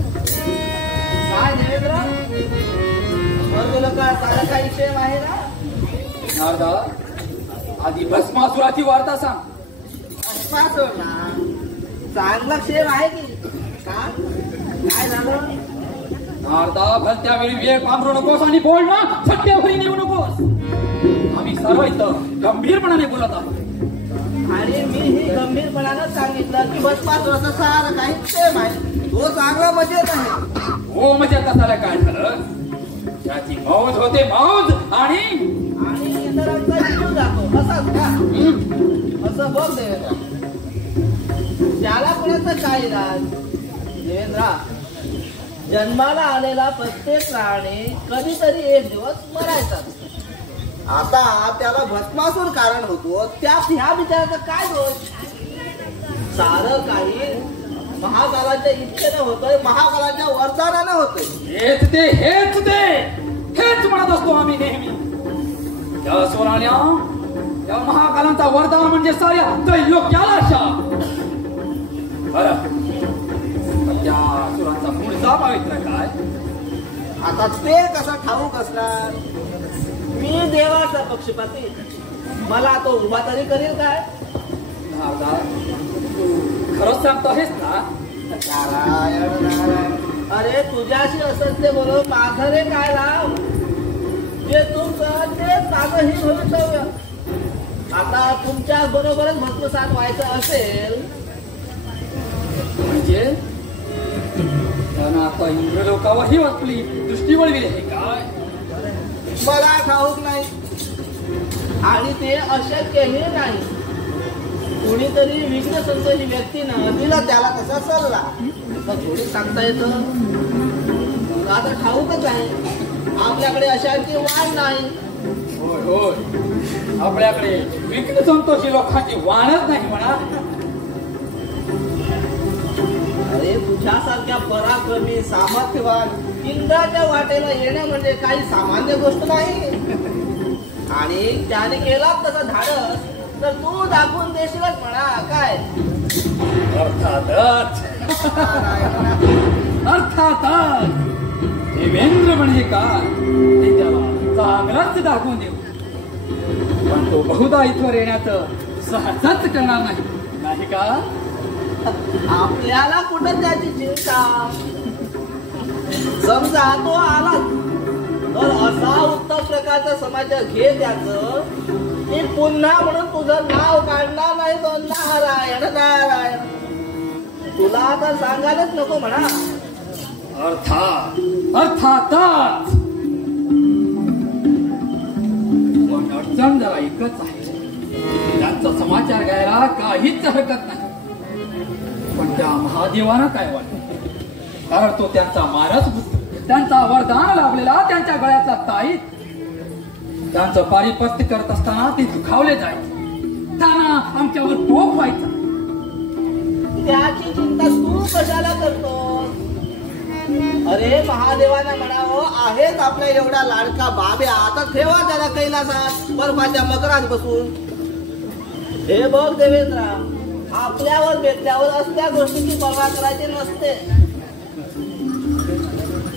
काय देवेंद्र, सारा काही क्षेम आहे ना? नारदा, आधी भस्मासुराची वार्ता सांग. भस्मासुर ना चांगला क्षेम आहे की काय झालं? नारदा, भलत्या वेळी वेळ पांघरू नकोस आणि बोल ना सत्यावरी नेऊ नकोस. आम्ही सर्व इथं गंभीरपणाने बोलत आहोत. आणि मी ही गंभीरपणानं सांगितलं की भस्मासुराचं सारं काही क्षेम आहे. तो चांगला मजेत आहे. हो म्हणजे कसाला काय झालं? त्याची मौज होते मौज आणि इतरांचा जीव जातो असंच का? असं बघ देवेंद्र, त्याला कोणाचं काय इलाज? देवेंद्रा, जन्माला आलेला प्रत्येक प्राणी कधीतरी एक दिवस मरायचाच. आता त्याला भस्मासूर कारण होतो, त्यात ह्या विचाराचा काय दोष? सारं काही महाकालाच्या इच्छेनं होतोय, महाकालाच्या वरदानानं होतोय. हेच म्हणत असतो आम्ही नेहमी. त्या सोनाल्या त्या महाकालांचा वरदान म्हणजे साऱ्या त्रैलोक्याला शाप. बरं, त्या सुरांचा पुढचा पवित्र काय? आता ते कसं ठाऊक असणार? मी देवाचा पक्षपाती, मला तो उभा तरी करेल काय? खरंच सांगतो आहेस ना? नारायण नारायण. अरे तुझ्याशी असत ते बोल, माझं रे काय लाव? जे तुमचं तेच माझंही भवितव्य. आता तुमच्या बरोबरच भस्मसात व्हायचं असेल म्हणजे आता इंद्रलोकावरही आपली दृष्टी वळविली आहे काय? मला ठाऊक नाही आणि ते अशक्यही नाही. कोणीतरी विघ्न संतोषी व्यक्तीनं दिला त्याला कसा सल्ला तर थोडी सांगता येतं. आता ठाऊकच आहे आपल्याकडे अशांची वाण नाही. होय होय, आपल्याकडे विघ्न संतोषी लोकांची वाणच नाही म्हणा. अरे तुझ्यासारख्या पराक्रमी सामर्थ्यवान इंद्राच्या वाटेला येणं म्हणजे काही सामान्य गोष्ट नाही. आणि त्याने केला तसं धाडस तर तू दाखवून देशीलच म्हणा काय? अर्थातच देवेंद्र म्हणजे काय ते त्याला चांगलाच दाखवून देऊ. पण तो बहुधा इथवर येण्याचं सहजच करणार नाही का? आपल्याला कुठं त्याची चिंता. समजा तो आला तर असा उत्तम प्रकारचा समाचार घे त्याचं की पुन्हा म्हणून तुझं नाव काढणार नाही. तो नारायण नारायण तुला तर सांगायलाच नको म्हणा. अर्थातच पण अडचण जरा एकच आहे. त्यांचा समाचार घ्यायला काहीच हरकत नाही. पण त्या महादेवानं काय वाटत? कारण तो त्यांचा मारच होता. त्यांचा वरदान लाभलेला त्यांच्या गळ्यातला ताईत. त्यांचं पारिपत्य करत असताना ते दुखावले जायचे. त्यांना आमच्यावर टोक व्हायचा. त्याची चिंता तू कशाला करतो? अरे महादेवानं म्हणावं आहेच आपल्या एवढा लाडका बाब्या, आता ठेवा त्याला कैलासात बर्फाच्या मकरात बसून. हे बघ देवेंद्रा, आपल्यावर बेतल्यावर असल्या गोष्टीची पर्वा करायची नसते.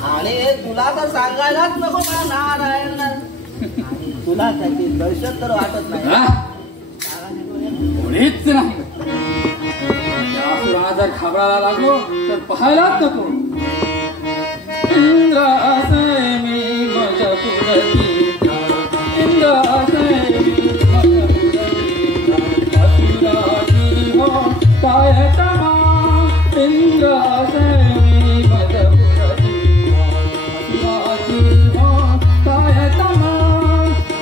आणि तुला तर सांगायलाच नको मला नारायण. तुला त्याची दर्शन तर वाटत नाही. कोणीच नाही. जर घाबरायला लागलो तर पाहायलाच नको. इंद्र असे मी मजपुरती इंद्र असे मी मजपुरती असुराची हो काय तमा इंद्र असे मी मजपुरती असुराची हो काय तमा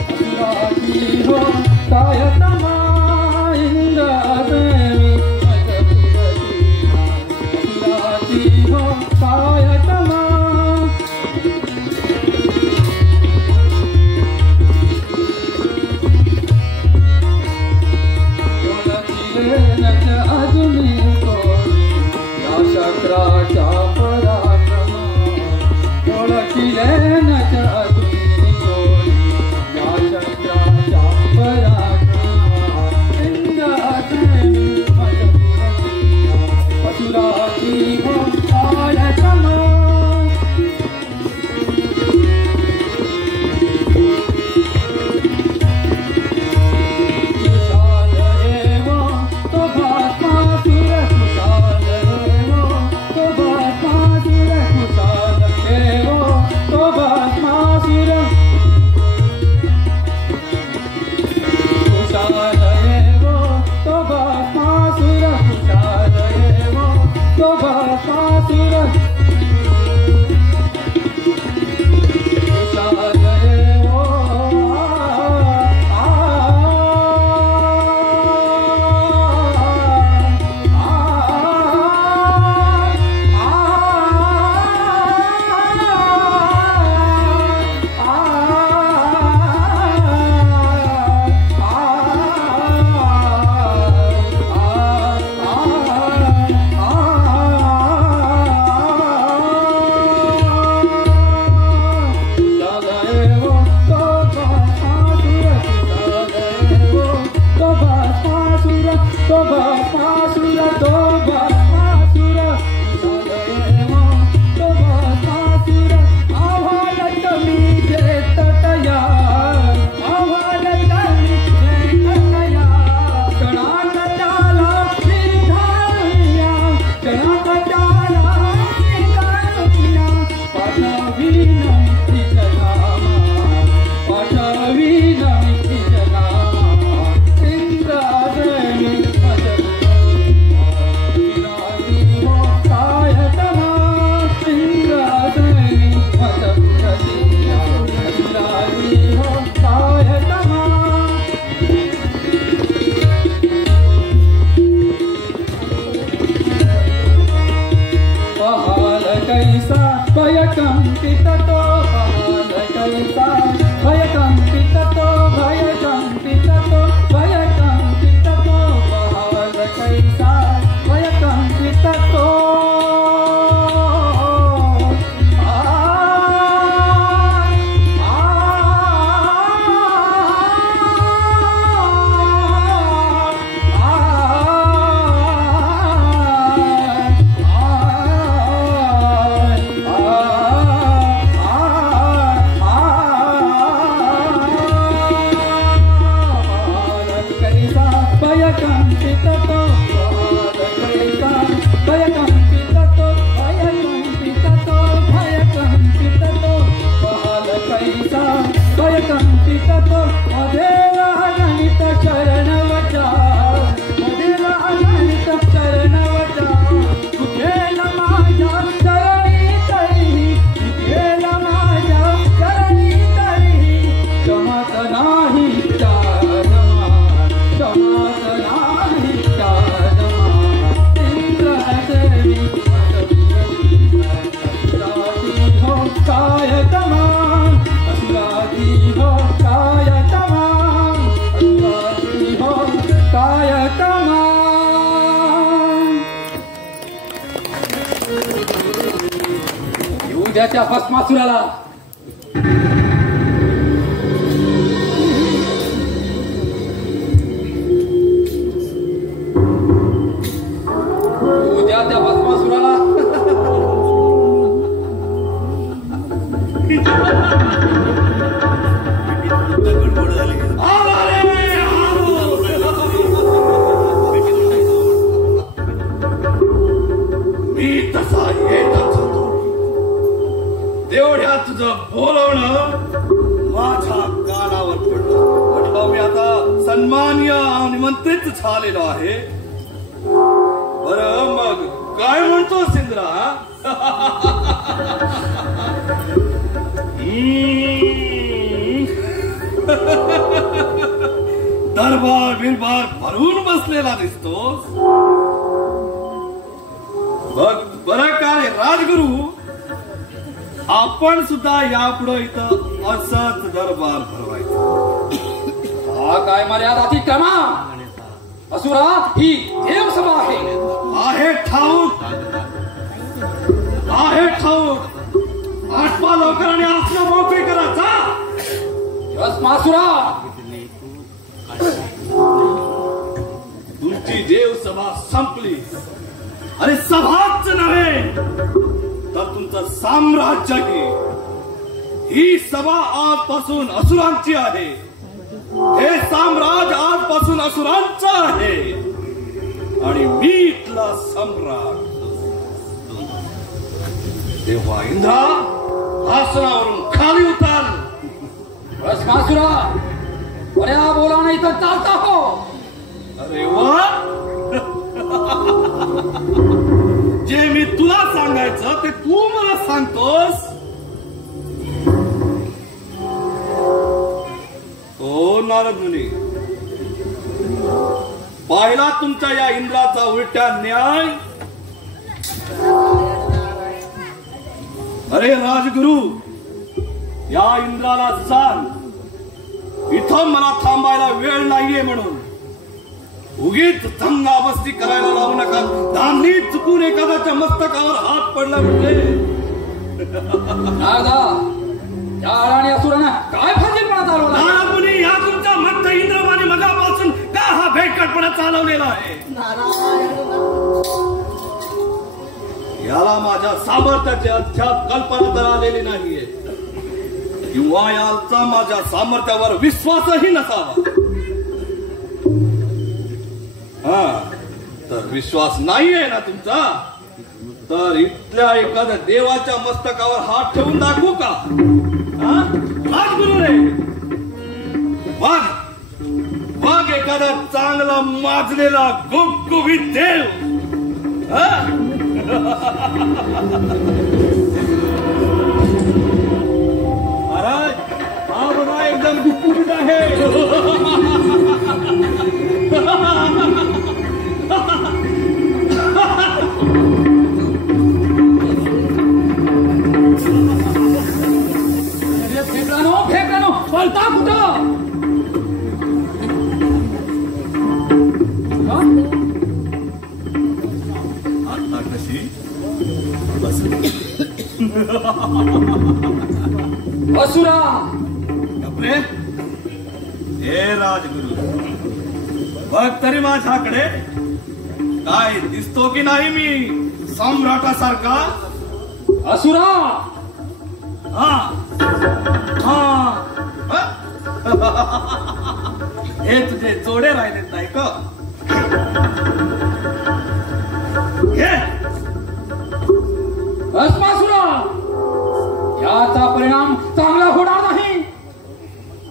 असुराची हो काय तमा इंद्र असे मी मजपुरती असुराची हो काय तमा ओळखिलेनच अजूनी कोणी या शक्राच्या पराक्रमा ओळखिलेनच अजूनी कोणी या शक्राच्या पराक्रमा इंद्र असे मी मजपुरती असुराची हो काय तमा कुशाल एव तो भस्मासुर कुशाल एव तो भस्मासुर कुशाल एव तो भस्मासुर कुशाल एव तो भस्मासुर कुशाल एव तो भस्मासुर कुशाल एव उद्याच्या भस्मासुराला उद्या त्या भस्मासुराला मी तसा येतच होतो एवढ्या तुझं बोलवणं माझ्या कानावर पडलं. म्हटलं मी आता सन्मान्य निमंत्रित झालेलो आहे. बरं मग काय म्हणतोस इंद्रा? दरबार बिरबार भरून बसलेला दिसतोस. बघ बरं का रे राजगुरू, आपण सुद्धा यापुढे इथं असंच दरबार भरवायचं. हा काय मर्यादा अतिक्रमण? असुरा ही देवसभा आहे. आहे ठाऊक, आहे ठाऊक. आठवा लवकर आणि असलं मोकळी करायचा. भस्मासुरा, तुमची देवसभा संपली. अरे सभाच नव्हे तर तुमचं साम्राज्यही. ही सभा आजपासून असुरांची आहे. हे साम्राज्य आजपासून असुरांचं आहे आणि मी इथला सम्राट. तेव्हा इंद्रा आसनावरून खाली उतर. भस्मासुरा, बऱ्या बोलाने इथं चालता हो. अरे वा, जे मी तुला सांगायचं ते तू मला सांगतोस. ओ नारद मुनी, पाहिला तुमच्या या इंद्राचा उलट्या न्याय. अरे राजगुरु, या इंद्राला सांग इथं मला थांबायला वेळ नाहीये म्हणून. उगीच दंगाबस्ती करायला लावू नका. धामणी चुकून एखाद्याच्या मस्तकावर हात पडला म्हणजे. नारदा, या अडाणी असुरांना काय फाजीलपणा चालवला? नारद मुनी, या तुमच्या मध्य इंद्रवाणी मगापासून का हा भेटकटपणा चालवलेला आहे? याला माझ्या सामर्थ्याची अद्याप कल्पना तर आलेली नाहीये, किंवा याचा माझ्या सामर्थ्यावर विश्वासही नसावा. हा, तर विश्वास नाहीये ना तुमचा, तर इथल्या एखाद्या देवाच्या मस्तकावर हात ठेवून दाखवू का? राजगुरु रे, वाघ एखादा चांगला माजलेला गुबगुबीत देव. महाराज, हा बघा एकदम गुबगुबीत आहे. फेकरानो, पळता कुठं? आता कशी असुरा, बापरे. हे राजगुरु, बघ तरी माझ्याकडे काय दिसतो की नाही मी सम्राटासारखा? असुरा, हा हा. हे तुझे जोडे राहिलेत नाही का? घे. भस्मासुरा, याचा परिणाम चांगला होणार नाही.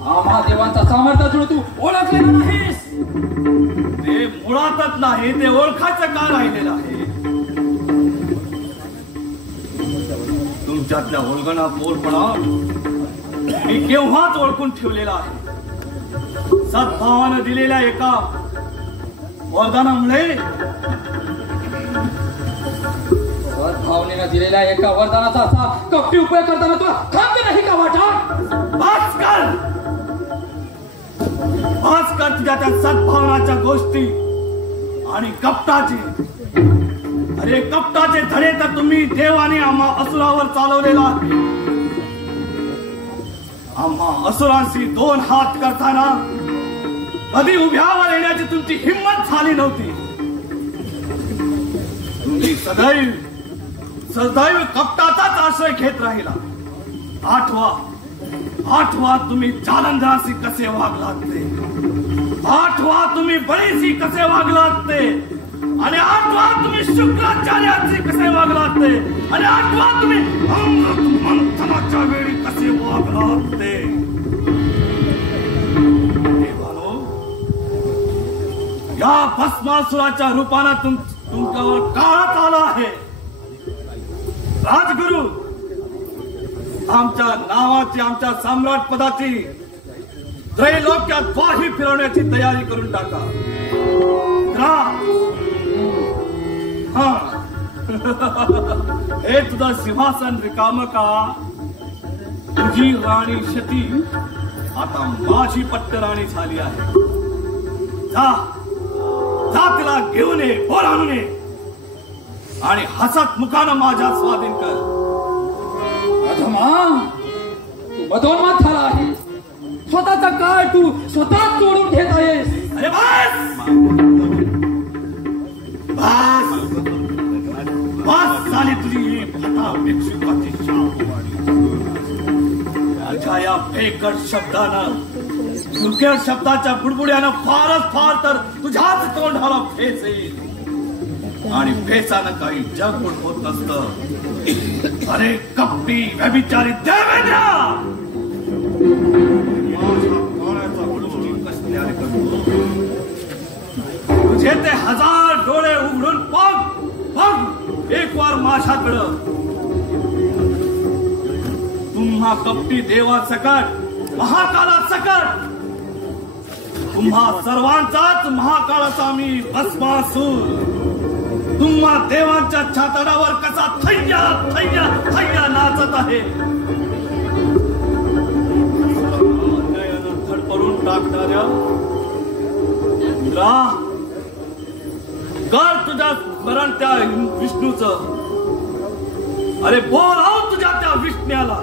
हा महादेवांचा सामर्थ्य तू ओळखलेला नाहीस. ते मुळातच नाही, ते ओळखायचं का राहिलेलं आहे? तुमच्यातल्या ओळखणा पोरपणा मी केव्हाच ओळखून ठेवलेला आहे. सद्भावानं दिलेल्या एका वरदानामुळे, सद्भावनेनं दिलेल्या एका वरदानाचा असा कपटी उपयोग करताना तुला खात्री नाही का वाटा? भास्कर तुझ्या त्या सद्भावनाच्या गोष्टी आणि कपटाचे, अरे कपटाचे धडे तर तुम्ही देवाने आम्हा असुरावर चालवलेला आहे. आम्हा असुरांशी दोन हात करताना कधी उभ्यावर येण्याची तुमची हिंमत झाली नव्हती. तुम्ही सदैव कपटाचाच आश्रय घेत राहिला. आठवा तुम्ही जालंधराशी कसे वागलात ते. आठवा तुम्ही बळीशी कसे वागलात ते. आणि आठवा तुम्ही शुक्राचार्याशी कसे वागलात ते. आणि आठवा तुम्ही प्रथमाच्या वेळी कसे वागलात ते देवानो, या भस्मासुराच्या रूपानं तुमच्यावर काळात आला आहे. राजगुरु, आमच्या नावाची, आमच्या सम्राट पदाची त्रैलोक्यात वाही फिरवण्याची तयारी करून टाका. हे तुझं सिंहासन रिकाम का? तुझी राणी शती आता माझी पट्टराणी झाली आहे. जा तिला घेऊन ये, बोलावून ये आणि हसत मुखानं माझ्या स्वाधीन कर. अधमा, तू मधोन्माद झाला आहे. स्वतःचा काळ तू स्वतःच तोडून घेत आहेस. अरे बस झाली तुझी ही फटापेक्षिकाची तुझ्या या फेकट शब्दानं, सुकेट शब्दाच्या बुडबुड्यानं फारच फार तर तुझ्याच तोंडाला फेस येईल आणि फेसानं काही जग पण होत नसतं. अरे कपटी व्यभिचारी देवेंद्र, तुझे ते 1000 डोळे उघडून बघ एक वार माझ्याकडं. तुम्हा कपटी देवा सकट, महाकाला सकट, तुम्हा सर्वांचाच महाकाळाचा मी भस्मासूर तुम्हा देवांच्या छातडावर कसा थैया थैया थैया नाचत आहे. धडपडून टाकणाऱ्या कर तुझ्या स्मरण त्या विष्णूच. अरे बोलाव तुझ्या त्या विष्ण्याला.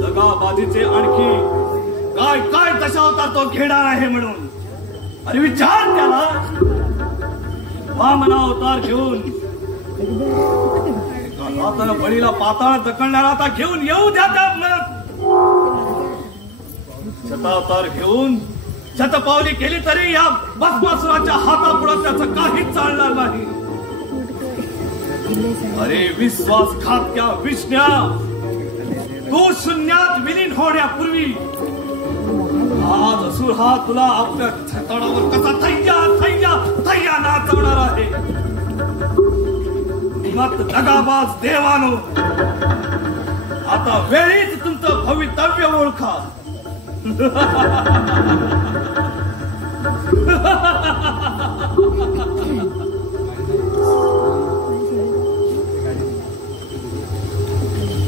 जगाबाजीचे आणखी काय काय दशा होता तो घेणार आहे म्हणून. अरे विचार त्याला. वामना अवतार घेऊन हातानं बळीला पाताळ ढकलणारा आता घेऊन येऊ द्या त्या. शतावतार घेऊन शतपावली केली तरी या भस्मासुराच्या हातापुढे त्याचं काहीच चालणार नाही. अरे विश्वासघातक्या विष्ण्या, तू शून्यात विलीन होण्यापूर्वी आज असुर हा तुला आपल्या छताडावर कसा थैया थैया थैया नाचवणार आहे. मत दगाबाज देवानो, आता वेळीच तुमचं भवितव्य ओळखा.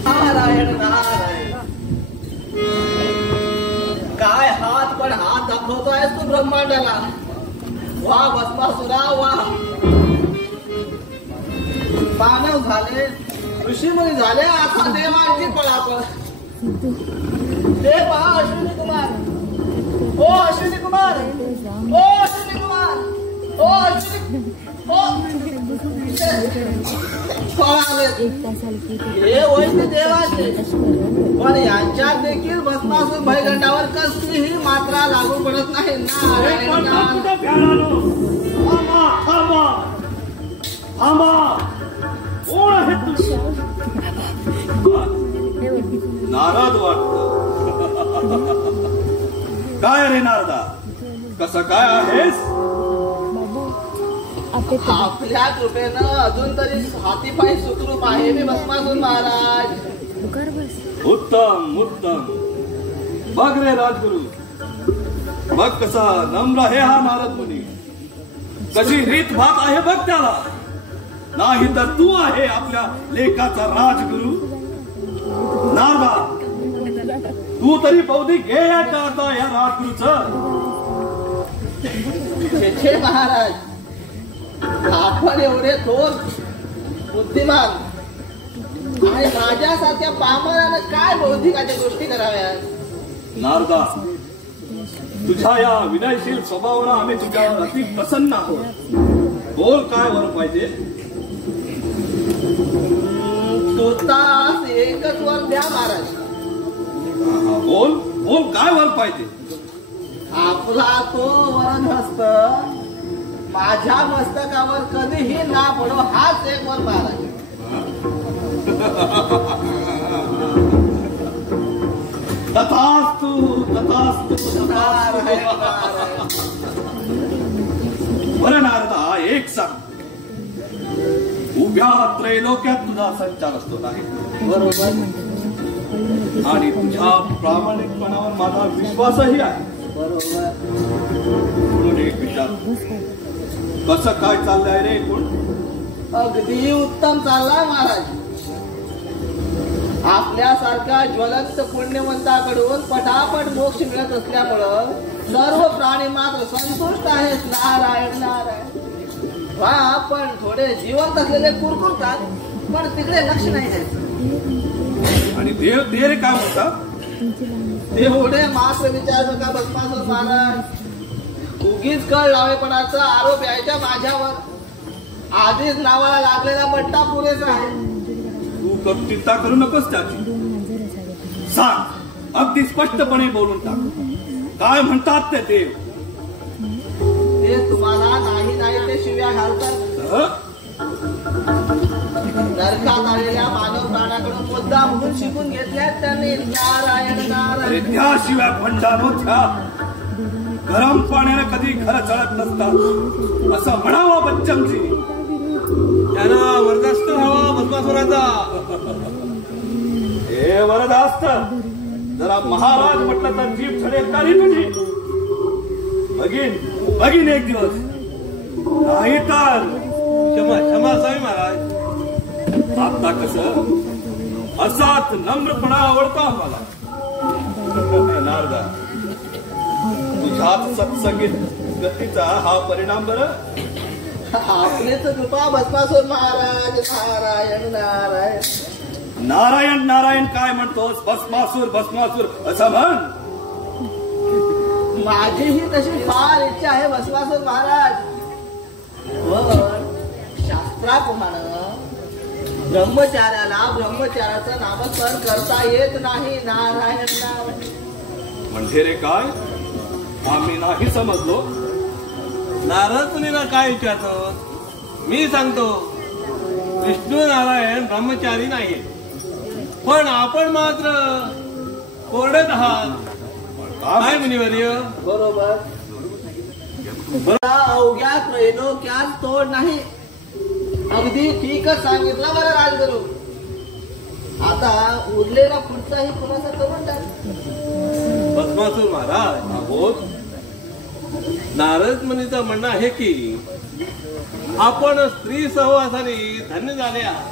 नारायण नारायण, काय हात पण हात दाखवतोय तू ब्रह्मांडाला. वा भस्मासुरा वा. मानव झाले, ऋषीमुनी झाले, आता देवांची पळापळ. ते पहा अश्विनी कुमार, ओ अश्विनी कुमार, ओ अश्विनी कुमार, ओ अश्विनी, ओ हे वैद्य देवाचे, पण यांच्यात देखील भस्मासूर भयगंडावर कसलीही मात्रा लागू पडत नाही. नारद वाटत. काय रे नारदा, कसं काय आहेस? आपल्या कृपेनं अजून तरी हातीपायी सुखरूप आहे मी भस्मासूर महाराज. उत्तम उत्तम. बघ रे राजगुरु, बघ कसा नम्र आहे हा नारद मुनी. कशी रीत भात आहे बघ त्याला. नाही तर तू आहे आपल्या लेखाचा राजगुरु. नारदा, तू तरी बौद्धिक घे आता या राजगुरुच. छे महाराज, आपण एवढे थोर बुद्धिमान आणि माझ्यासारख्या पामरानं काय बौद्धिकाच्या गोष्टी कराव्यात. नारदा, तुझ्या या विनयशील स्वभावाला आम्ही तुझ्यावर अति प्रसन्न आहोत. बोल काय वर पाहिजे. तुतास एकच वर द्या महाराज. बोल बोल काय वर पाहिजे. आपला तो वरदहस्त माझ्या मस्तकावर कधीही ना पडो हाच एक वर महाराज. तथास्तु तथास्तु बरं नारदा एक सांग, उभ्या त्रैलोक्यात तुझा संचार असतो नाही बरोबर. आणि तुझ्या प्रामाणिकपणावर माझा विश्वासही आहे. बरोबर. म्हणून एक विचार, कसं काय चाललंय रे कोण? अगदी उत्तम चाललाय महाराज. आपल्यासारख्या ज्वलंत पुण्यवंताकडून पटापट मोक्ष मिळत असल्यामुळं सर्व प्राणी मात्र संतुष्ट आहेत. नारायण नारायण. वा, पण थोडे जिवंत असलेले कुरकुरतात, पण तिकडे लक्ष नाही द्यायचं. आणि देव दे रे काय म्हणतात? तेवढे मात्र विचार नका भस्मासूर महाराज. उगीच कळ लावेपणाचा आरोप यायच्या माझ्यावर. आधीच नावाला लागलेला मट्टा पुरेसा आहे. तू चिंता करू नकोस त्याची. सांग, अगदी स्पष्टपणे बोलून टाक, काय म्हणतात ते देव? ते तुम्हाला नाही नाही ते शिव्या घालतात. नरकात आलेल्या मानव प्राण्याकडून मुद्दा म्हणून शिकून घेतल्यात त्यांनी. नारायण नारायण. अरे त्या शिवाय भंडारो त्या गरम पाण्याने कधी खरं चढत नसतात असं म्हणावं बच्चनजी. त्यांना वरदास्त हवा भस्मासुराचा. हे वरदास्त जरा महाराज म्हटलं तर जीभ छडेल का रे तुझी? बघीन बघीन एक दिवस, नाही तर क्षमा क्षमा स्वामी महाराज. आता कसं असाच नम्रपणा आवडतो आम्हाला. नारदा, तुझ्याच सत्संगीत गतीचा हा परिणाम बरं. आपलेच कृपा भस्मासूर महाराज. नारायण नारायण. नारायण नारायण काय म्हणतोस? भस्मासूर भस्मासूर असं म्हण. माझीही तशी फार इच्छा आहे भस्मासूर महाराज. पण शास्त्राप्रमाणे ब्रह्मचार्याला ब्रह्मचार्याचं नामस्मरण करता येत नाही. नारायण नारायण. म्हणजे रे काय? आम्ही नाही समजलो. नारद मुनीला काय विचारतो? मी सांगतो, विष्णू नारायण ब्रह्मचारी नाहीये, पण आपण मात्र कोरडेच आहात. काय मुनिवर्य? बरोबर. अवघ्या त्रैलोक्यात तोड नाही. अगदी ठीकच सांगितलं बरं राजगुरू. आता उरलेला पुढचाही खुलासा करून टाक. भस्मासूर महाराज, बोल. नारद मुनीचं म्हणणं आहे की आपण स्त्री सहवासाने धन्य झाले आहात.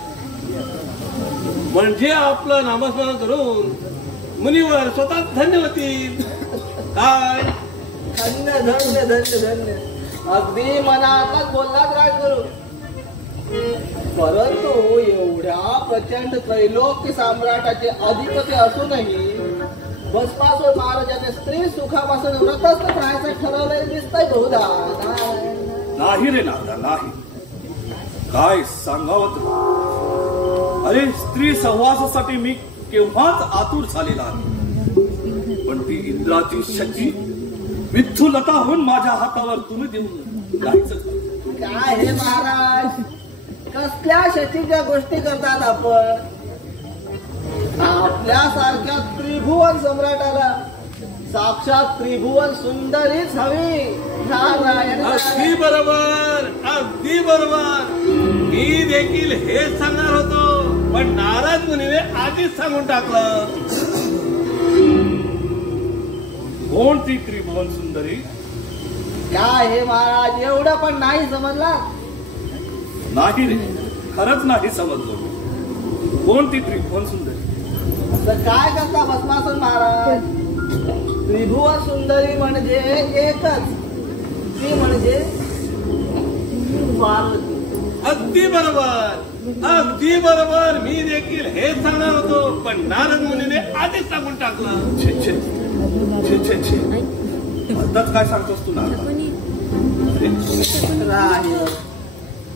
म्हणजे आपलं नामस्मरण करून मुनीवर स्वतःच धन्य होतील. काय? धन्य धन्य धन्य धन्य. अगदी मनातच बोललात राजगुरू. परंतु एवढ्या प्रचंड त्रैलोक्य साम्राटाचे अधिपती असूनही भस्मासूर महाराजाने स्त्री सुखापासून व्रतस्थ राहायचं ठरवलेलं दिसतंय बहुधा. नाही रे नारदा, नाही. काय सांगावं? अरे स्त्री सहवासासाठी मी केव्हाच आतुर झालेला आहे, पण ती इंद्राची शची विठ्ठुलता होऊन माझ्या हातावर तुम्ही देऊन जायचं. काय हे महाराज, कसल्या शचीच्या गोष्टी करतात आपण? आपल्यासारख्या त्रिभुवन सम्राटाला साक्षात त्रिभुवन सुंदरीच हवी. नारायण अगदी बरोबर, अगदी बरोबर. मी देखील हेच सांगणार होतो, पण नारद मुनीने आधीच सांगून टाकलं. कोणती त्रिभुवन सुंदरी? काय हे महाराज, एवढं पण नाही समजला? नाही रे, खरंच नाही समजलो. कोणती त्रिभुवन सुंदरी? असं काय करता भस्मासूर महाराज? त्रिभुवन सुंदरी म्हणजे एकच, ती म्हणजे पार्वती. अगदी बरोबर, अगदी बरोबर. मी देखील हेच सांगणार होतो, पण नारद मुनीने आधीच सांगून टाकलं. छे छे छे छे छे. आताच काय सांगतोस तू नारदा?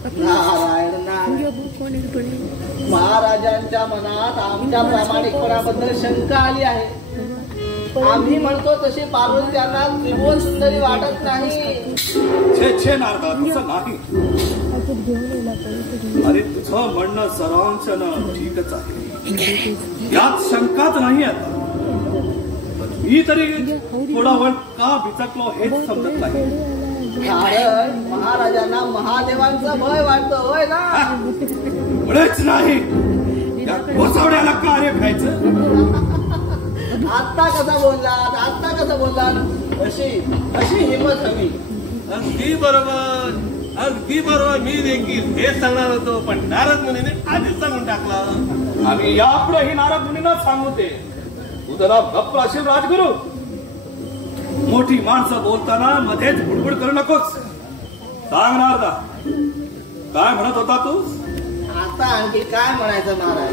नारायण नारायण. महाराजांच्या मनात आमच्या प्रामाणिकपणाबद्दल शंका आली आहे. आम्ही म्हणतो तशी पार्वती त्यांना त्रिभुवन सुंदरी वाटत नाही. छे छे नारदा, तसं नाही. अरे तुझं म्हणणं सर्वांचं ठीकच आहे, यात शंकाच नाही. आता पण नारदा, तुझं म्हणणं सर्वांचं ठीकच आहे, यात शंकाच नाही. पण पार्वती, पार्वती, पार्वती, पार्वती, पार्वती, पार्वती, पार्वती, पार्वती, पार्वती, पार्वती, पार्वती, पार्वती, पार्वती, पार्वती, पार्वती, नाही समजला. मी तरी थोडा वेळ का बिचकलो हेच समजत नाही. कारण महाराजांना महादेवांचा भय वाटतो होय ना. एवढंच नाही त्या कोसावड्याला कार्य खायचं. आत्ता कसा बोललात अशी हिंमत हवी. अगदी बरोबर मी देखील हेच सांगणार होतो, पण नारद मुनीने आधीच सांगून टाकला. आम्ही यापुढेही नारद मुनींना सांगू ते तू जरा गप्प असेल राजगुरू. मोठी माणसं बोलताना मध्येच बुडबुड करू नकोस. सांग नारदा, काय म्हणत होता तू? आता आणखी काय म्हणायचं महाराज.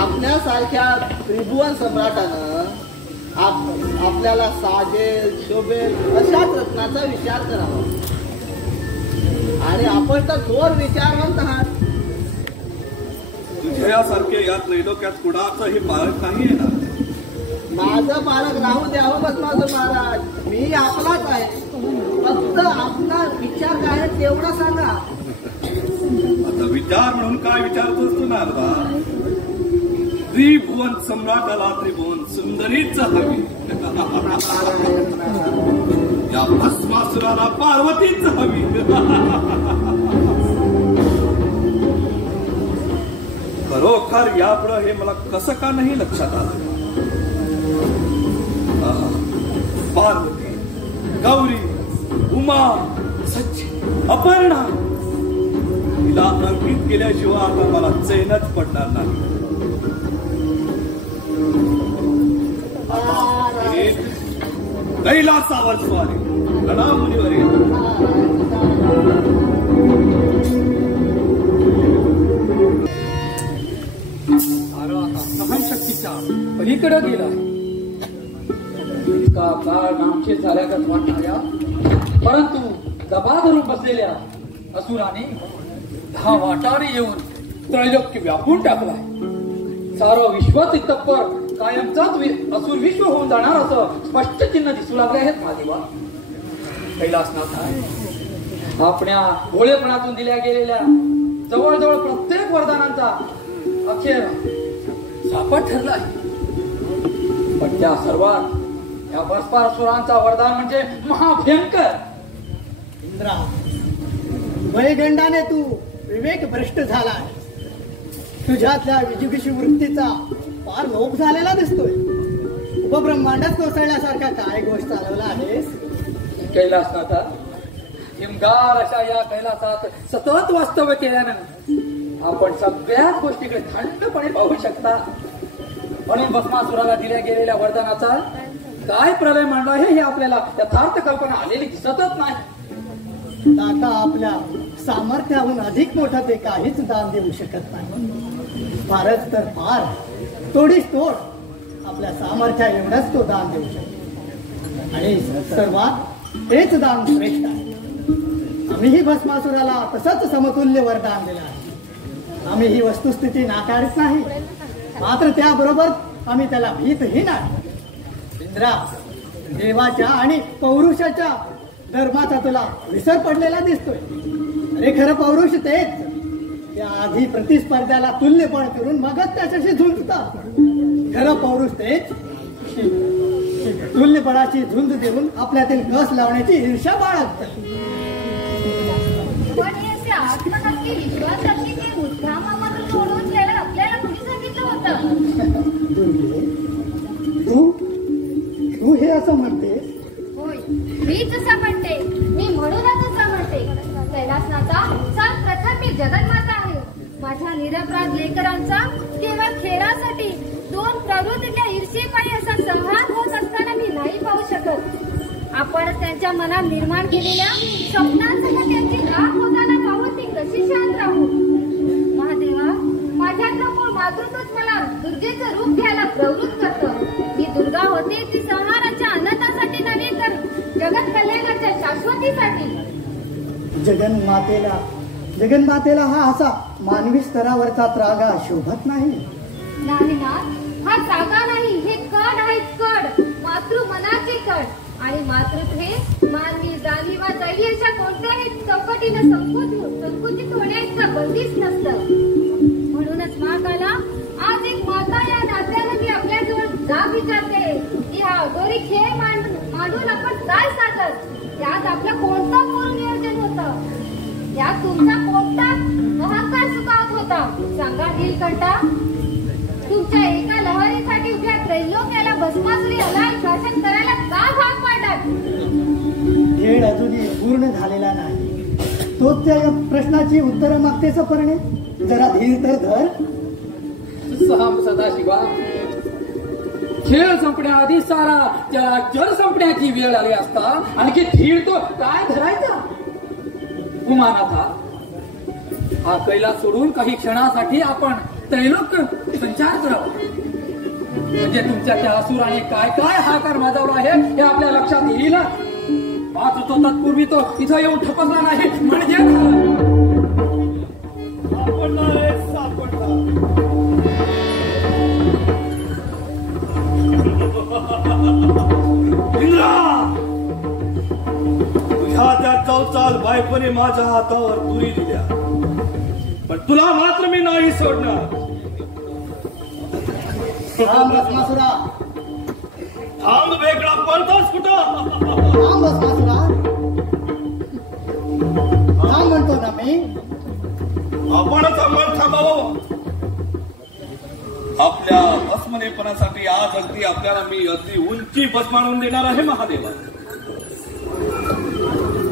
आपल्यासारख्या त्रिभुवन सम्राटानं आपल्याला साजेल शोभेल अशाच रत्नाचा विचार करावा. आणि आपण तर थोर विचारवंत आहात. तुझ्या यासारखे या त्रैलोक्यात कुणाचंही पालक नाही आहे ना. माझं पालक राहू द्यावं बस माझं महाराज. मी आपलाच आहे. फक्त आपला विचार काय आहे तेवढं सांगा. आता विचार म्हणून काय विचारतोस तू नारदा? त्रिभुवन सम्राटाला त्रिभुवन सुंदरीच हवी. या भस्मासुराला पार्वतीच हवी. खरोखर यापुढं हे मला कसं का नाही लक्षात आलं. पार्वती, गौरी, उमा, सच्ची, अपर्णा तिला अंकित केल्याशिवाय आता मला चैनच पडणार नाही. कैलासावर स्वारी गणामुनीवरील सहनशक्तीच्या पलीकडे गेला. इतका काळ नामशेष झाल्यागत वाटणाऱ्या परंतु दबा धरून बसलेल्या असुराने 10 वाटाने येऊन त्रैलोक्य व्यापून टाकलाय. सारं विश्वच तत्पर कायमचाच असुर विश्व होऊन जाणार असं स्पष्ट चिन्ह दिसू लागले आहेत महादेवा. कैलासनाथ आपल्या भोळेपणातून दिल्या गेलेल्या जवळजवळ प्रत्येक वरदानांचा अखेर सापट ठरला आहे. पण त्या सर्वात या भस्मासुरांचा वरदान म्हणजे महाभयंकर. इंद्रा, वयगंडाने तू विवेक भ्रष्ट झाला आहे. तुझ्यातल्या विजुगिषी वृत्तीचा फार लोप झालेला दिसतोय. उपब्रह्मांडात कोसळल्यासारखा काय गोष्ट चालवला आहेस. कैलासनाथा, हिमगार अशा या कैलासात सतत वास्तव्य केल्यानं आपण सगळ्याच गोष्टीकडे थंडपणे पाहू शकता. म्हणून भस्मासुराला दिल्या गेलेल्या वरदानाचा काय प्रलय मांडला आहे हे आपल्याला यथार्थ कल्पना आलेली दिसतच नाही. आता आपल्या सामर्थ्याहून अधिक मोठं ते काहीच दान देऊ शकत नाही. फारच तर फार तोडीस तोड आपल्या सामर्थ्या एवढंच तो दान देऊ शकतो. आणि सर्वात हेच दान श्रेष्ठ आहे. आम्हीही भस्मासुराला तसंच समतुल्य वरदान दिलं आहे. आम्ही ही वस्तुस्थिती नाकारित नाही, मात्र त्याबरोबर आम्ही त्याला भीतही नाही. इंद्रा, देवाच्या आणि पौरुषाच्या धर्माचा तुला विसर पडलेला दिसतोय. अरे खरं पौरुष तेच त्या आधी प्रतिस्पर्ध्याला तुल्यपण करून मगच त्याच्याशी झुंजतात. खरं पौरुष तेच तुल्यपणाची झुंज देऊन आपल्यातील कस लावण्याची ईर्ष्या बाळगतात. पण हे असे आत्महत्ये विश्वासाची ते मुद्दामावर सोडून घ्यायला आपल्याला कुणी सांगितलं होतं. तू हे असं म्हणतेस? होय, मीच असं म्हणते. मी म्हणूनच असं म्हणते. कैलासनाथा, सर्वप्रथम मी जगन्माता आहे. माझ्या निरपराध लेकरांचा केवळ खेळासाठी 2 प्रवृत्तीच्या ईर्षेपायी असा संहार होत असताना मी नाही पाहू शकत. आपण त्यांच्या मनात निर्माण केलेल्या स्वप्नांसह त्यांची राख होताना पाहून ती कशी शांत राहू. महादेवा, माझ्यातलं मूळ मातृत्वच मला दुर्गेचं रूप घ्यायला प्रवृत्त करतं. ही दुर्गा होते ती संहाराच्या आनंदासाठी नव्हे तर जगत कल्याणाच्या शाश्वतीसाठी. जगन्मातेला हा असा मानवी स्तरावरचा त्रागा शोभत नाही. नाही ना, हा त्रागा नाही, हे कड आहेत. कड मातृ मनाचे कड. आणि मातृत्व हे मानवी जाणीवा दैवी अशा कोणत्याही चौकटीनं संकुचित होण्याचं बंदिस्त नसतं. म्हणूनच महाकाला, आज एक माता या नात्यानं मी आपल्याजवळ जाग विचारते की हा अघोरी खेळ मांडून आपण काय साधत, यात आपलं कोणतं पूर्ण नियोजन होतं, यात तुमचा कोणता अहंकार सुखावत होता सांगा नीलकंठा. तुमच्या एका लहरीसाठी उभ्या त्रैलोक्याला भस्मासुरी हलाल शासन करायला का भाग पाडलात? खेळ अजूनही पूर्ण झालेला नाही. तोच त्या प्रश्नाची उत्तरं मागतेच परणे. जरा धीर तर धर. सदाशिवा, खेळ संपण्याआधी सारा त्या जल संपण्याची वेळ आली असता आणखी धीर तो काय धरायचा? उमानाथा, हा कैलास सोडून काही क्षणासाठी आपण त्रैलोक्य संचार करावा, म्हणजे तुमच्या त्या असुराने काय काय हाकार माजवला आहे हे आपल्या लक्षात येईल. मात्र तो तत्पूर्वी तो इथं येऊन ठपकला नाही म्हणजे तुझ्या त्या चौचाल बायकोने माझ्या हातावर तुरी दिल्या, पण तुला मात्र मी नाही सोडणार. राम भस्मासुरा, थांब वेगळा पळतोस कुठं? राम भस्मासुरा, राम म्हणतो ना मी. आपणच अंमल थांबावं. आपल्या भस्मनेपणासाठी आज अगदी आपल्याला मी अगदी उंची भस्मानून देणार आहे महादेवा.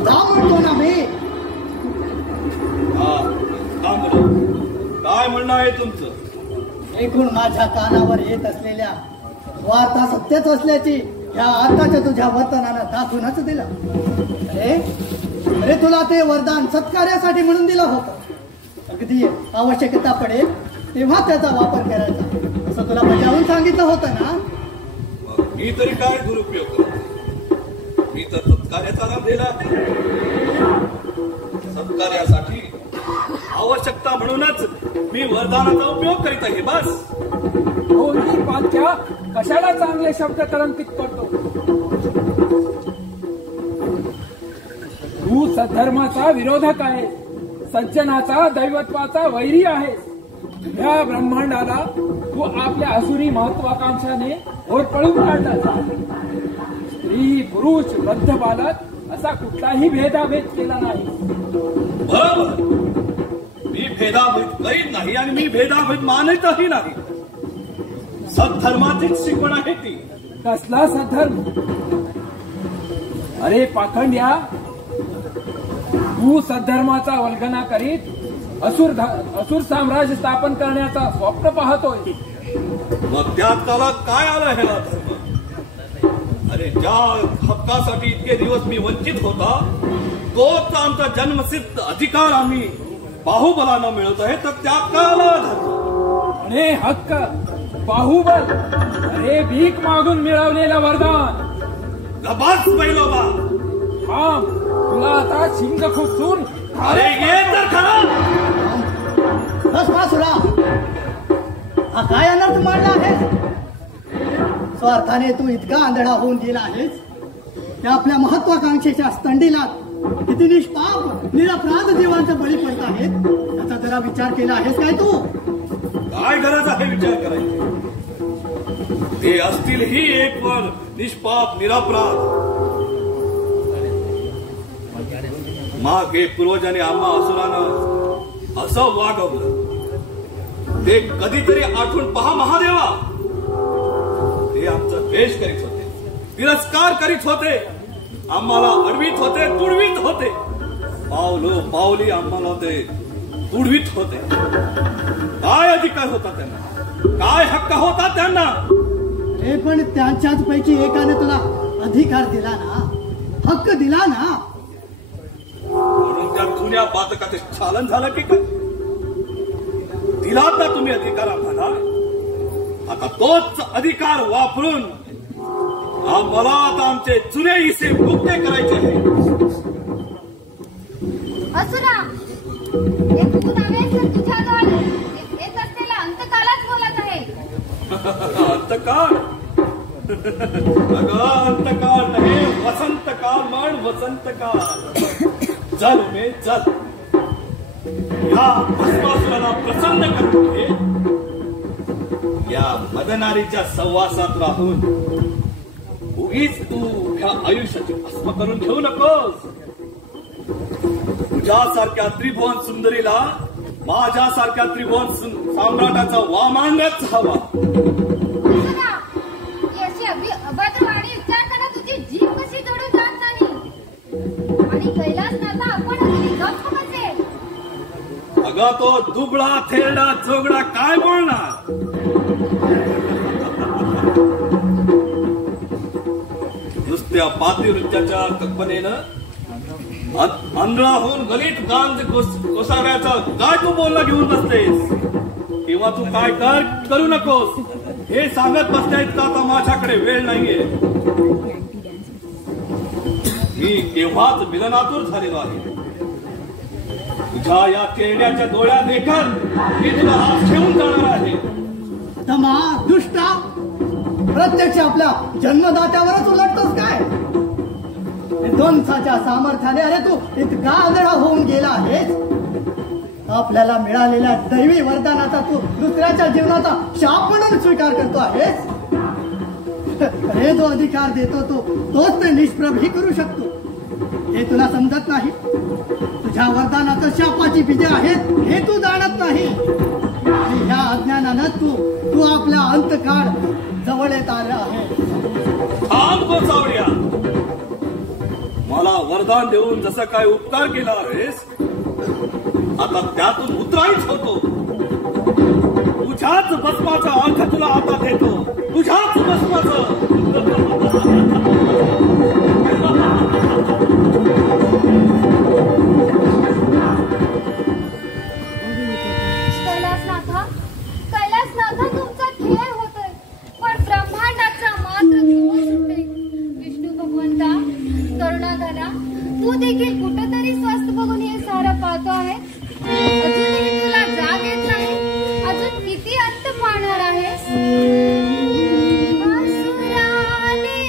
राम म्हणतो ना मी. हा, थांबलो. काय म्हणणं आहे तुमचं? एकूण माझ्या कानावर येत असलेल्या वार्ता सत्यच असल्याची या आताच्या तुझ्या वर्तनानं दाखवूनच दिलं. अरे तुला ते वरदान सत्कार्यासाठी म्हणून दिलं होतं. अगदी आवश्यकता पडेल तेव्हा त्याचा वापर करायचा असं तुला बजावून सांगितलं होतं ना. मी तरी काय दुरुपयोग करतो? मी तर सत्कार्याचा लाभ दिला. सत्कार्यासाठी आवश्यकता म्हणूनच मी वरदानाचा उपयोग करीत आहे. बस. कोणती पाक्या कशाला चांगले शब्द कलंकित करतो? तू सद्धर्माचा विरोधक आहे, सज्जनाचा दैवत्वाचा वैरी आहे. या ब्रह्मांडाला तू आपल्या असुरी महत्वाकांक्षाने होरपळून काढला. स्त्री पुरुष वृद्ध बालक असा कुठलाही भेदाभेद केला नाही. बरोबर, मी भेदाभेद करीत नाही आणि मी भेदाभेद मानतही नाही. सद्धर्माचीच शिकवण आहे ती. कसला सद्धर्म? अरे पाखंड्या, तू सद्धर्माचा वल्गना करीत असुर साम्राज्य स्थापन करण्याचा स्वप्न पाहतोय. मग त्यात त्याला काय आलं ह्याला धर्म? अरे ज्या हक्कासाठी इतके दिवस मी वंचित होता तोच आमचा जन्मसिद्ध अधिकार आम्ही बाहुबलानं मिळत आहे, तर त्यात काय आलं धर्म? अरे हक्क, बाहुबल, अरे भीक मागून मिळवलेलं वरदान. गबास बैलोबा, हा तुला आता शिंग खुपसून अरे ये तर खरं. भस्मासुरा, हा काय अनर्थ मांडला आहेस? स्वार्थाने तू इतका आंधळा होऊन गेला आहेस त्या आपल्या महत्वाकांक्षेच्या स्तंडीला किती निष्पाप निरपराध जीवांचा बळी पडत आहेत याचा जरा विचार केला आहेस काय तू? काय गरज आहे विचार करायची? ते असतीलही एक वर निष्पाप निरपराध. मागे पूर्वजांनी आम्हा असुरानं असं वागवलं ते कधीतरी आठवून पहा महादेवा. ते आमचं द्वेष करीत होते, तिरस्कार करीत होते, आम्हाला अडवीत होते, तुडवीत होते. पावलो पावली आम्हाला ते तुडवीत होते. काय अधिकार होता त्यांना? काय हक्क होता त्यांना? हे पण त्यांच्याच पैकी एकाने तुला अधिकार दिला ना, हक्क दिला ना. म्हणून त्या जुन्या पातकाचे चालन झालं की काय? दिलात ना तुम्ही अधिकार आम्हाला. आता तोच अधिकार वापरून आम्हाला आता आमचे जुने हिस्से मुक्ते करायचे आहे. असुरा, एक तू नव्हेस तर तुझ्याजवळ येत असलेला अंतकालाच बोलत आहे. अंतकाळ? अगं अंतकाळ नाही, वसंतकाळ म्हण. वसंतकाळ. चल मे चल, या भस्मासुराला प्रसन्न करून घे. या मदनारीच्या सहवासात राहून उगीच तू ह्या आयुष्याची भस्म करून घेऊ नकोस. तुझ्यासारख्या त्रिभुवन सुंदरीला माझ्यासारख्या त्रिभुवन सम्राटाचा वामानच हवा. याची अभद्रवाणी उच्चारताना तुझी जीभ कशी जोडून जात नाही. आणि कैलासनाथा आपण अगदी गप्प कसे. अगं तो दुबळा थेरडा जोगडा काय बोलणार. नुसत्या पातिवृत्याच्या कल्पनेनं आंधळाहून गलित गांज कोसाव्याचा काय तू बोलला घेऊन बसतेस. किंवा तू काय करू नकोस हे सांगत बसण्या इतका आता माझ्याकडे वेळ नाहीये. मी केव्हाच मिलनातूर झालेलो आहे. तुझ्या या चेहऱ्याच्या डोळ्यात देखत मी तुला हात ठेवून जाणार आहे. धमा दुष्टा, प्रत्यक्ष आपल्या जन्मदात्यावरच उलटतोस काय. ध्वंसाच्या सामर्थ्याने अरे तू इतका आंधळा होऊन गेला आहेस. आपल्याला मिळालेल्या दैवी वरदानाचा तू दुसऱ्याच्या जीवनाचा शाप म्हणून स्वीकार करतो आहेस. अरे जो अधिकार देतो तोच ते निष्प्रभी करू शकतो. हे तुला समजत नाही. तुझ्या वरदानाचं शापाची बीजे आहेत हे तू जाणत नाही. आणि ह्या अज्ञानानं तू आपल्या अंतकाळ जवळ येत आला आहे. थांब गोसावड्या. मला वरदान देऊन जसं काय उपकार केला आहेस आता त्यातून उतराईच होतो. तुझ्याच भस्माचा अर्थ तुला आता देतो. तुझ्याच भस्माचं. कैलासनाथा तुमचा खेळ होतोय पण ब्रह्मांडाचा मात्र धूळ सुटेल. विष्णू भगवंता करुणाधरा तू देखील कुठेतरी स्वस्थ बघून हे सारं पाहतो आहे. अजूनही तुला जाग येत नाही. अजून किती अंत पाहणार आहेस. असुराने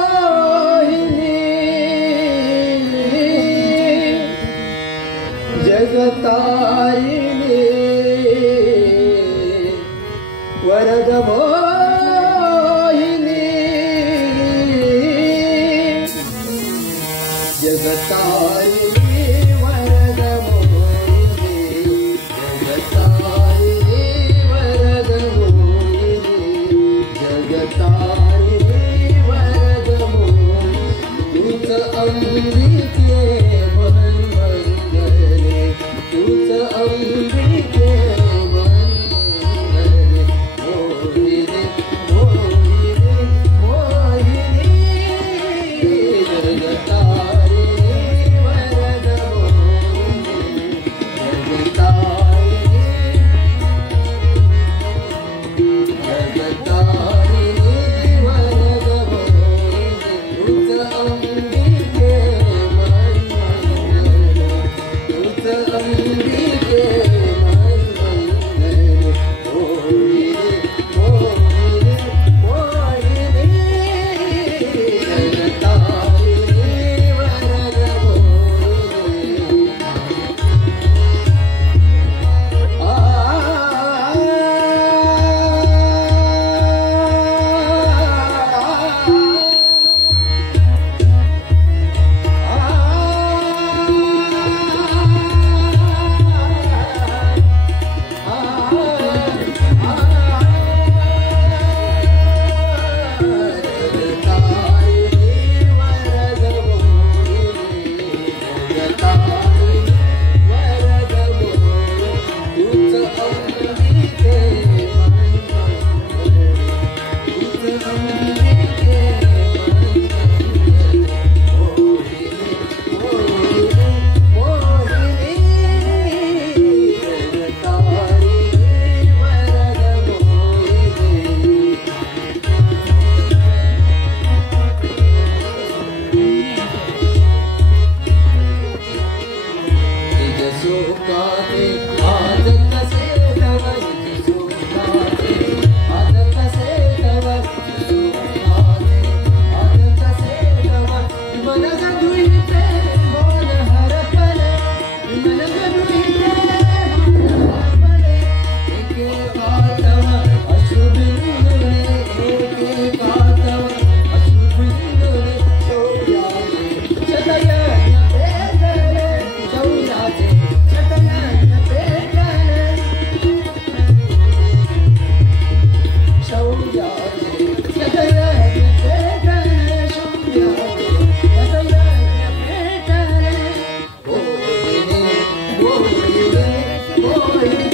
वरदमोहिनी जगतारिणी वरदमोहिनी जगतारिणी वरदमोहिनी जगतारिणी वरदमोहिनी जगतारिणी वरदमोहिनी तूच अंबिके मनमंगले तूच अंबिके मनमंगले मोहिनी मोहिनी मोहिनी जगतारिणी वरदमोहिनी जगतारिणी जगतारिणी वरदमोहिनी तूच अंबिके मनमंगले तूच अंबिके मनमंगले मोहिनी मोहिनी मोहिनी जगतारिणी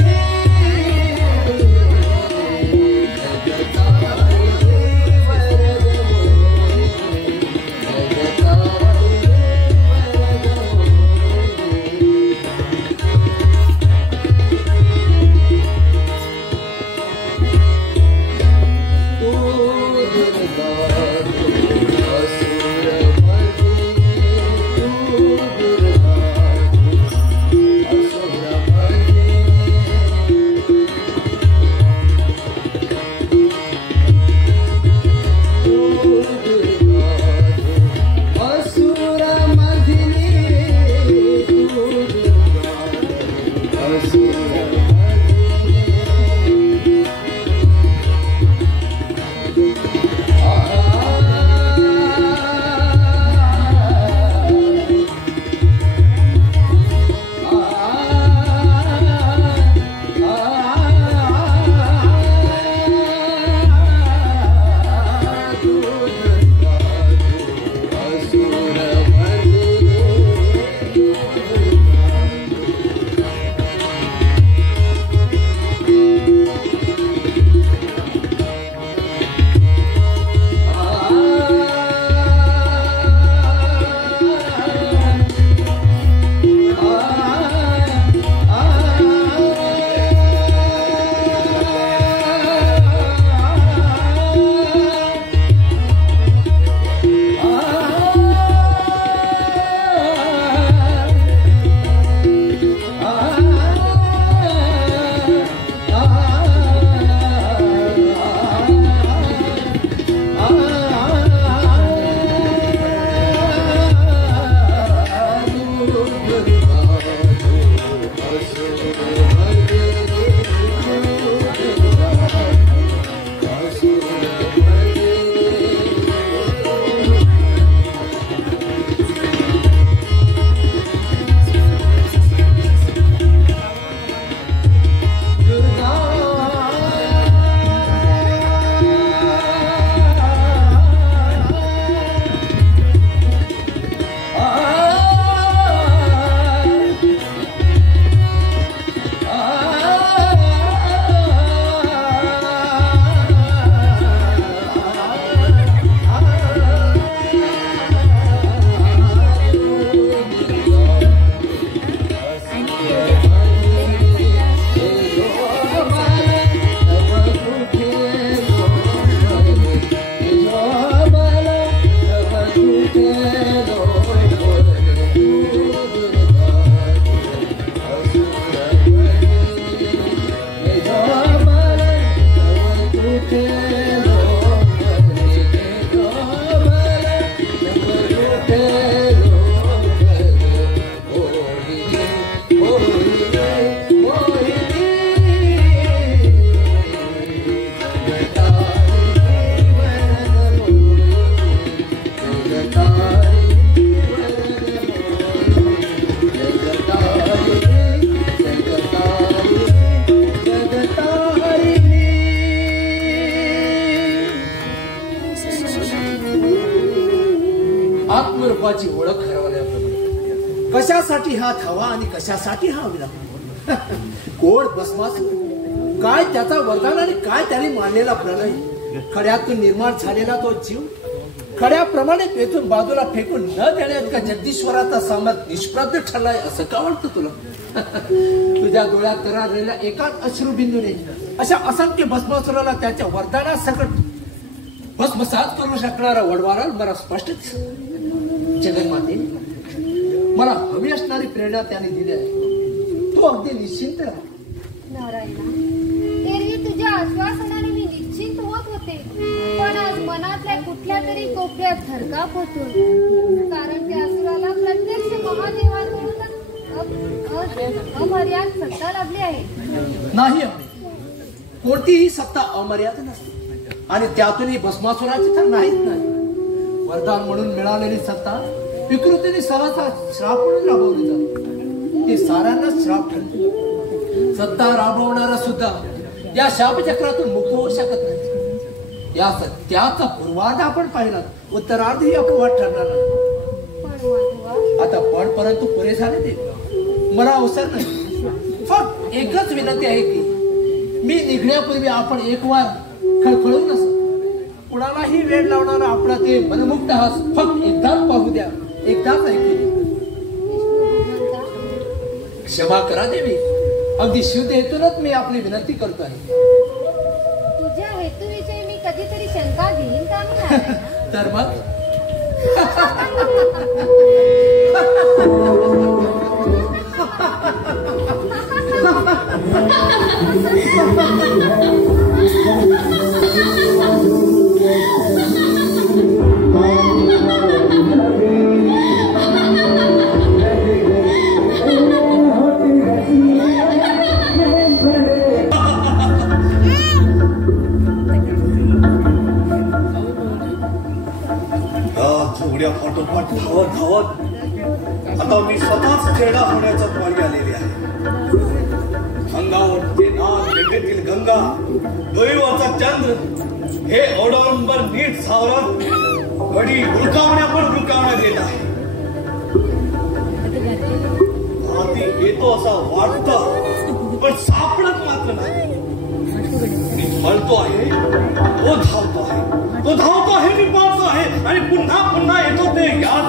आत्मरूपाची ओळख हरवल्याप्रमाणे कशासाठी हा थवा आणि कशासाठी हा विलाप कोण भस्मासुर काय त्याचा वरदान आणि काय त्याने मांडलेला प्रणय खड्यातून निर्माण झालेला तो जीव खड्याप्रमाणे पेटून बाजूला फेकून न देण्यात का जगदीश्वराचा सामर्थ निष्प्रज्ञ ठरलाय असं का वाटतं तुला तुझ्या डोळ्यात तरळलेल्या एकाच अश्रुबिंदूने अशा असंख्य भस्मासुराला त्याच्या वरदानासकट भस्मसात करू शकणारा वडवारा मला स्पष्ट जगन्माते मला हवी असणारी प्रेरणा त्याने दिली आहे तू अगदी निश्चिंत राहा. नारायणा, एरवी तुझ्या आश्वासनाने मी निश्चिंत होत होते, पण आज मनातल्या कुठल्या तरी कोपऱ्यात थरकाप होतो. कारण त्या असुराला प्रत्यक्ष महादेवांकडूनच अमर्याद सत्ता लाभली आहे. नाही कोणतीही सत्ता अमर्याद नसते आणि त्यातूनही भस्मासुराची तर नाहीच नाही. वरदान म्हणून मिळालेली सत्ता विकृतीने सर्वांचा श्राप म्हणून राबवली जाते. ती साऱ्यांनाच श्राप ठरते. सत्ता राबवणारा सुद्धा या शापचक्रातून मुक्त होऊ शकत नाही. या सत्याचा पूर्वार्ध आपण पाहिला, उत्तरार्धही अपवाद ठरणार नाही. आता पण परंतु पुरे झाले ते मला अवसर नाही. फक्त एकच विनंती आहे की मी निघण्यापूर्वी आपण एक वार खळखळून नसत कुणालाही वेळ लावणारा आपला ते मनमुक्त हास फक्त एकदाच पाहू द्या, एकदाच ऐकू. क्षमा करा देवी, अगदी शुद्ध हेतूनच मी आपली विनंती करतो आहे. तुझ्या हेतूविषयी मी कधीतरी शंका घेईन का नाही? तर मग पाठोपाठ धावत धावत आता मी स्वतःच खेळा होण्याच्या पाळी आलेली आहे. अंगावर ते नाग, गंगेतील गंगा, डोईवरचा चंद्र हे अवडंबर नीट सावरत गडी हुलकावण्या पण हुलकावण्यात येत आहे. हाती येतो असा वाटतं पण सापडत मात्र नाही. मी पळतो आहे, तो धावतो आहे, तो धावतो आहे, मी पळतो आहे आणि पुन्हा पुन्हा येतो ते याद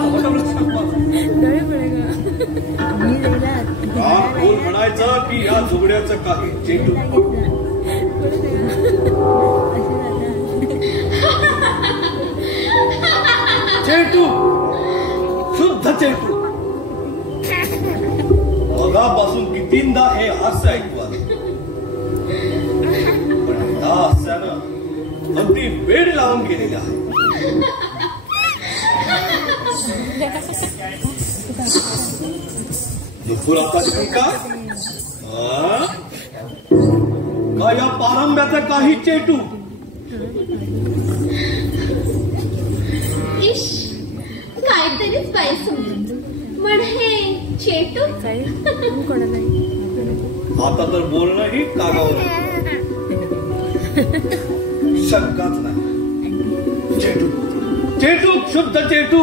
कोण म्हणायचं की या झुगड्याचं काही चेटू चेटू शुद्ध चेटू. मगापासून कितींदा हे हास्य ऐकू आलं पण त्या हास्यानं अगदी वेळ लावून गेलेला आहे. नुपूर आता का या पारंब्याचं काही चेटू इश काहीतरीच पाहिजे म्हण हे चेटू आता तर बोलणंही कागावर शंकाच नाही. चेटू चेटू शुद्ध चेटू.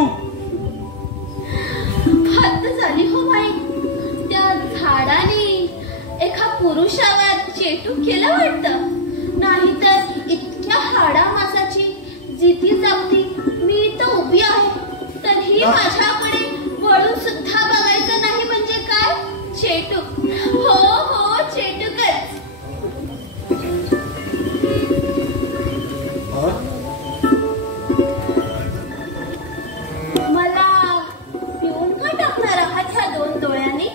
हद्द झाली हो बाई, त्या झाडाने एका पुरुषावर चेटू केलं वाटतं. नाहीतर इतक्या हाडा मासाची जिती जागती मी तर उभी आहे तरीही माझ्याकडे वळून सुद्धा बघायचं नाही म्हणजे काय? चेटू हो हो चेटूकच. मला पिऊन का टाकणार आहात ह्या दोन डोळ्यांनी?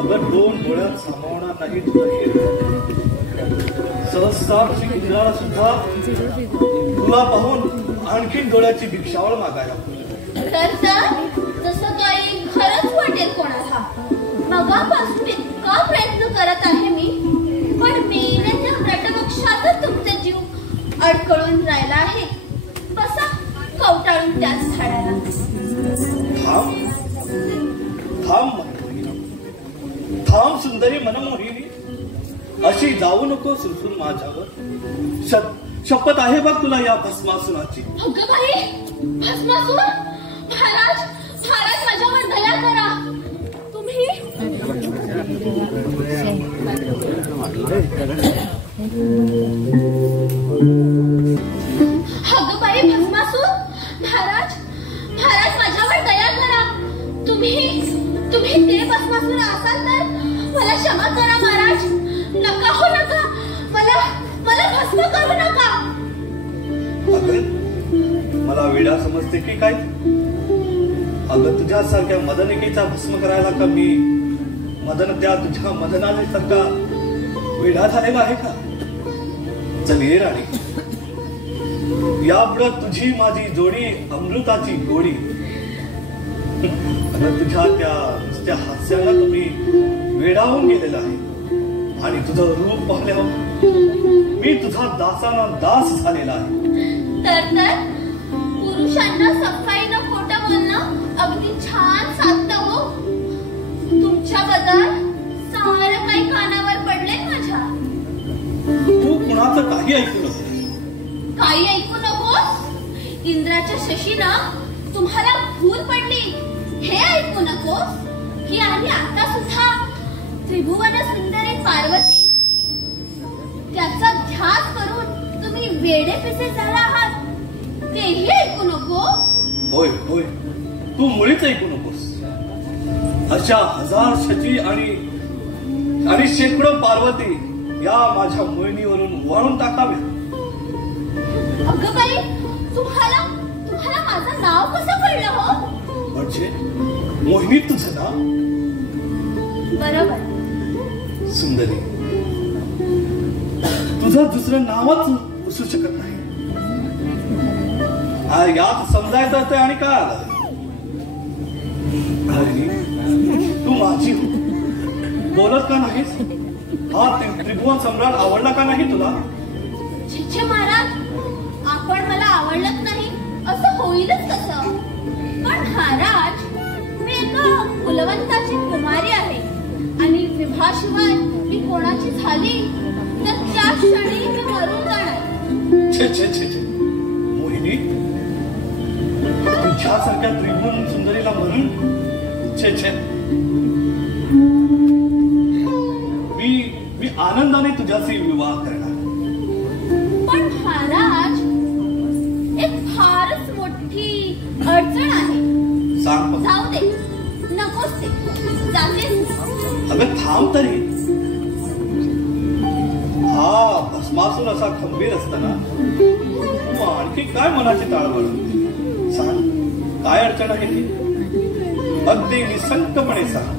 अगर दोन डोळ्यात सामावणार नाही सहस्राक्षी इंद्राला सुद्धा तुला पाहून आणखीन डोळ्याची भिक्षावळ मागायला. तर जसं काही खरंच वाटेल कोणाला. मगापासून इतका प्रयत्न करत आहे मी, पण मेल्याच्या नटवृक्षातच तुमचा जीव अडकळून राहिला आहे. बसा कवटाळून त्याच झाडाला. थांब सुंदरी मनमोहिनी, अशी जाऊ नको सुरसून माझ्यावर. शपथ आहे बघ तुला या भस्मासुराची. अगं बाई, भस्मासूर! महाराज महाराज माझ्यावर दया करा. तुम्ही अगं बाई भस्मासूर! महाराज महाराज माझ्यावर दया करा. तुम्ही ते भस्मासूर असाल तर मला क्षमा करा महाराज. नका हो नका, मला भस्म करू नका. अगं मला वेडा समजते की काय? अगं तुझ्यासारख्या मदनिकेचा भस्म करायला का मी त्या तुझ्या मदनाने सारखा वेडा झालेला आहे का? चल ये राणी, यापुढे तुझी माझी जोडी अमृताची गोडी. तुझ्या त्या हास्याला तुम्ही वेडावून गेलेला आहे आणि तुझं रूप पाहिल्यावर मी तुझा दासाना दास झालेला आहे. तर पुरुषांना सफाईनं खोटं बोलणं अगदी छान साधतं हो. तुमच्याबद्दल सारं काही कानावर पडले माझ्या. तू कुणाचं काही ऐकू नको. काही ऐकू नकोस. इंद्राच्या शशीनं तुम्हाला भूल पडली हे ऐकू नकोस की आम्ही आता सुद्धा त्रिभुवन सुंदरी पार्वती त्याचा ध्यास करून तुम्ही वेडे पिसे झाला आहात तेही ऐकू नको. होय होय, तू मुळीच ऐकू नकोस. अशा हजार शची आणि शेकडो पार्वती या माझ्या मोहिनीवरून वाळून टाकाव्या. अगं बाई, तुम्हाला माझं नाव कसं कळलं हो? म्हणजे मोहिनी तुझं नाव? बरोबर. सुंदरी, तुझं दुसरं नावच असू शकत नाही. यात समजायचं असतं आणि काय आलं? तू माझी बोलत का नाहीस? हा त्रिभुवन सम्राट आवडला का नाही तुला? छे महाराज, आपण मला आवडलंच नाही असं होईलच कसं? पण महाराज, मी एका कुलवंताची कुमारी आहे आणि विवाहाशिवाय मी कोणाची झाली तर त्या क्षणी मी मरून जाणार. छे छे छे छे मोहिनी, तुझ्यासारख्या त्रिभुवन सुंदरीला म्हणून छे छे. मी आनंदाने तुझ्याशी विवाह करणार. पण महाराज, एक फारच मोठी अडचण आहे. सांग. जाऊ दे, नकोच ते, जातेच. अगं थांब तरी. हा भस्मासूर असा खंबीर असताना तू आणखी काय मनाची ताळमळ? सांग, काय अडचण आहे ती? अगदी निसंतपणे सांग.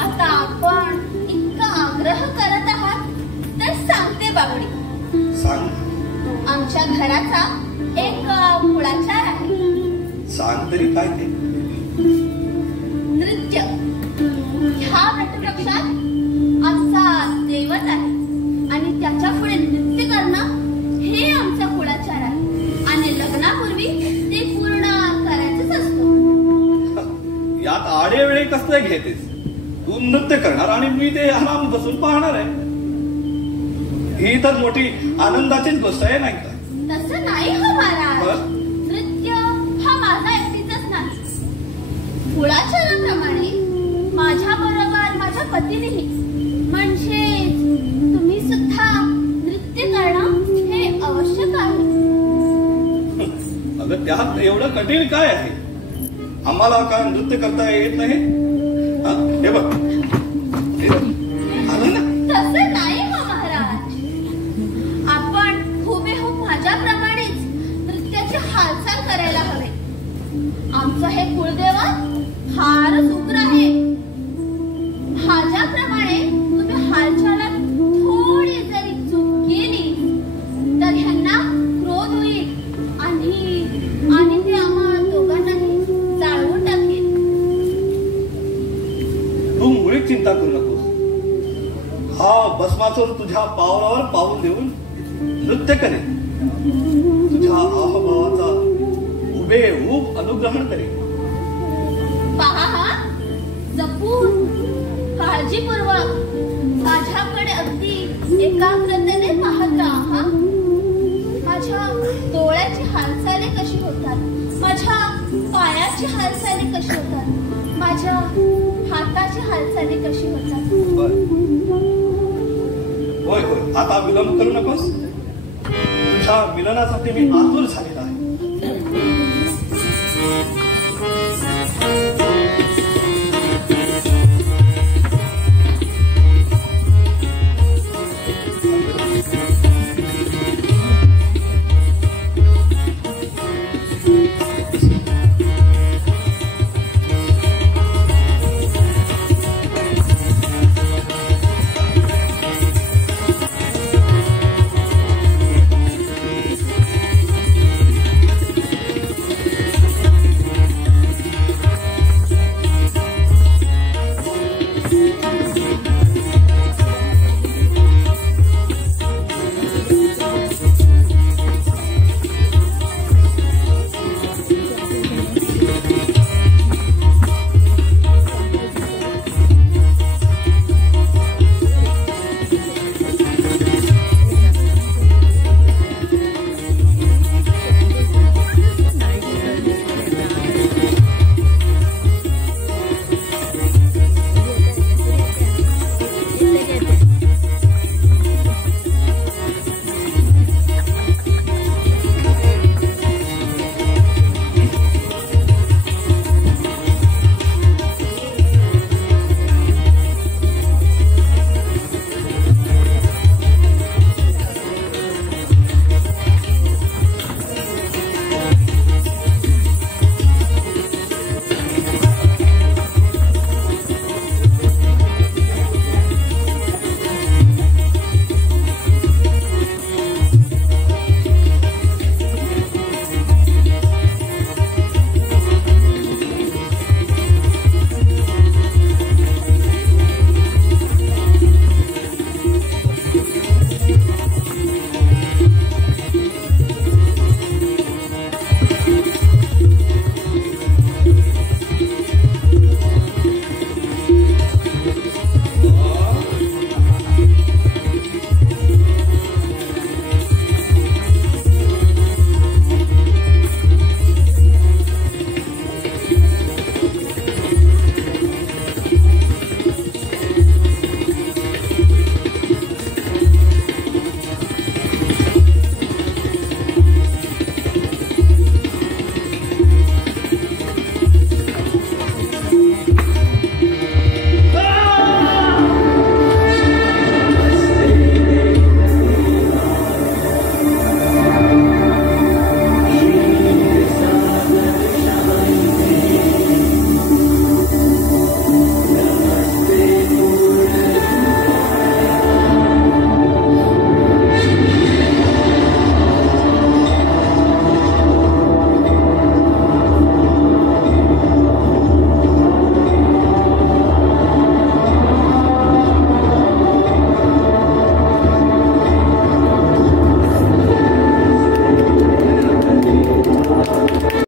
आता आपण इतका आग्रह करत आहात तर सांगते बाबडी. सांग. आमच्या घराचा एक कुळाचार आहे. सांग तरी काय ते? नृत्य. ह्या वटवृक्षात आमचा दैवत आहे आणि त्याच्या पुढे नृत्य करणं हे आमचा कुळाचार आहे आणि लग्नापूर्वी ते पूर्ण करायचंच असतं. यात आडे वेळे कसले घेतेस? तू नृत्य करणार आणि मी ते आराम बसून पाहणार आहे. ही तर मोठी आनंदाचीच गोष्ट आहे नाही का? तसं नाही हो महाराज. नृत्य हा माझा एकटीचाच नाही. कुळाचाराप्रमाणे माझ्या बरोबर माझ्या पतीनेही म्हणजे तुम्ही सुद्धा नृत्य करणं हे आवश्यक आहे. अगं त्यात एवढं कठीण काय आहे? आम्हाला काय नृत्य करता येत नाही? हे बघ आलं ना? तसं नाही हो महाराज. आपण हुबेहूब माझ्याप्रमाणेच नृत्याची हालचाल करायला हवे. आमचं हे कुळदेवत फारच उग्र आहे. माझ्याप्रमाणे तुम्ही हालचालात हा भस्मासूर तुझ्या पावलावर पाऊल देऊन नृत्य करेल. तुझ्या अहभावाचा हुबेहूब अनुग्रहण करेल. पहा हा, जपून काळजीपूर्वक माझ्याकडे अगदी एकाग्रतेने पाहत राहा. माझ्या डोळ्याची हालचाली कशी होतात, माझ्या पायाची हालचाली कशी होतात, माझ्या हाताची हालचाली कशी होतात. होय होय, आता विलंब करू नकोस. तुझ्या मिलनासाठी मी आतुर झाले.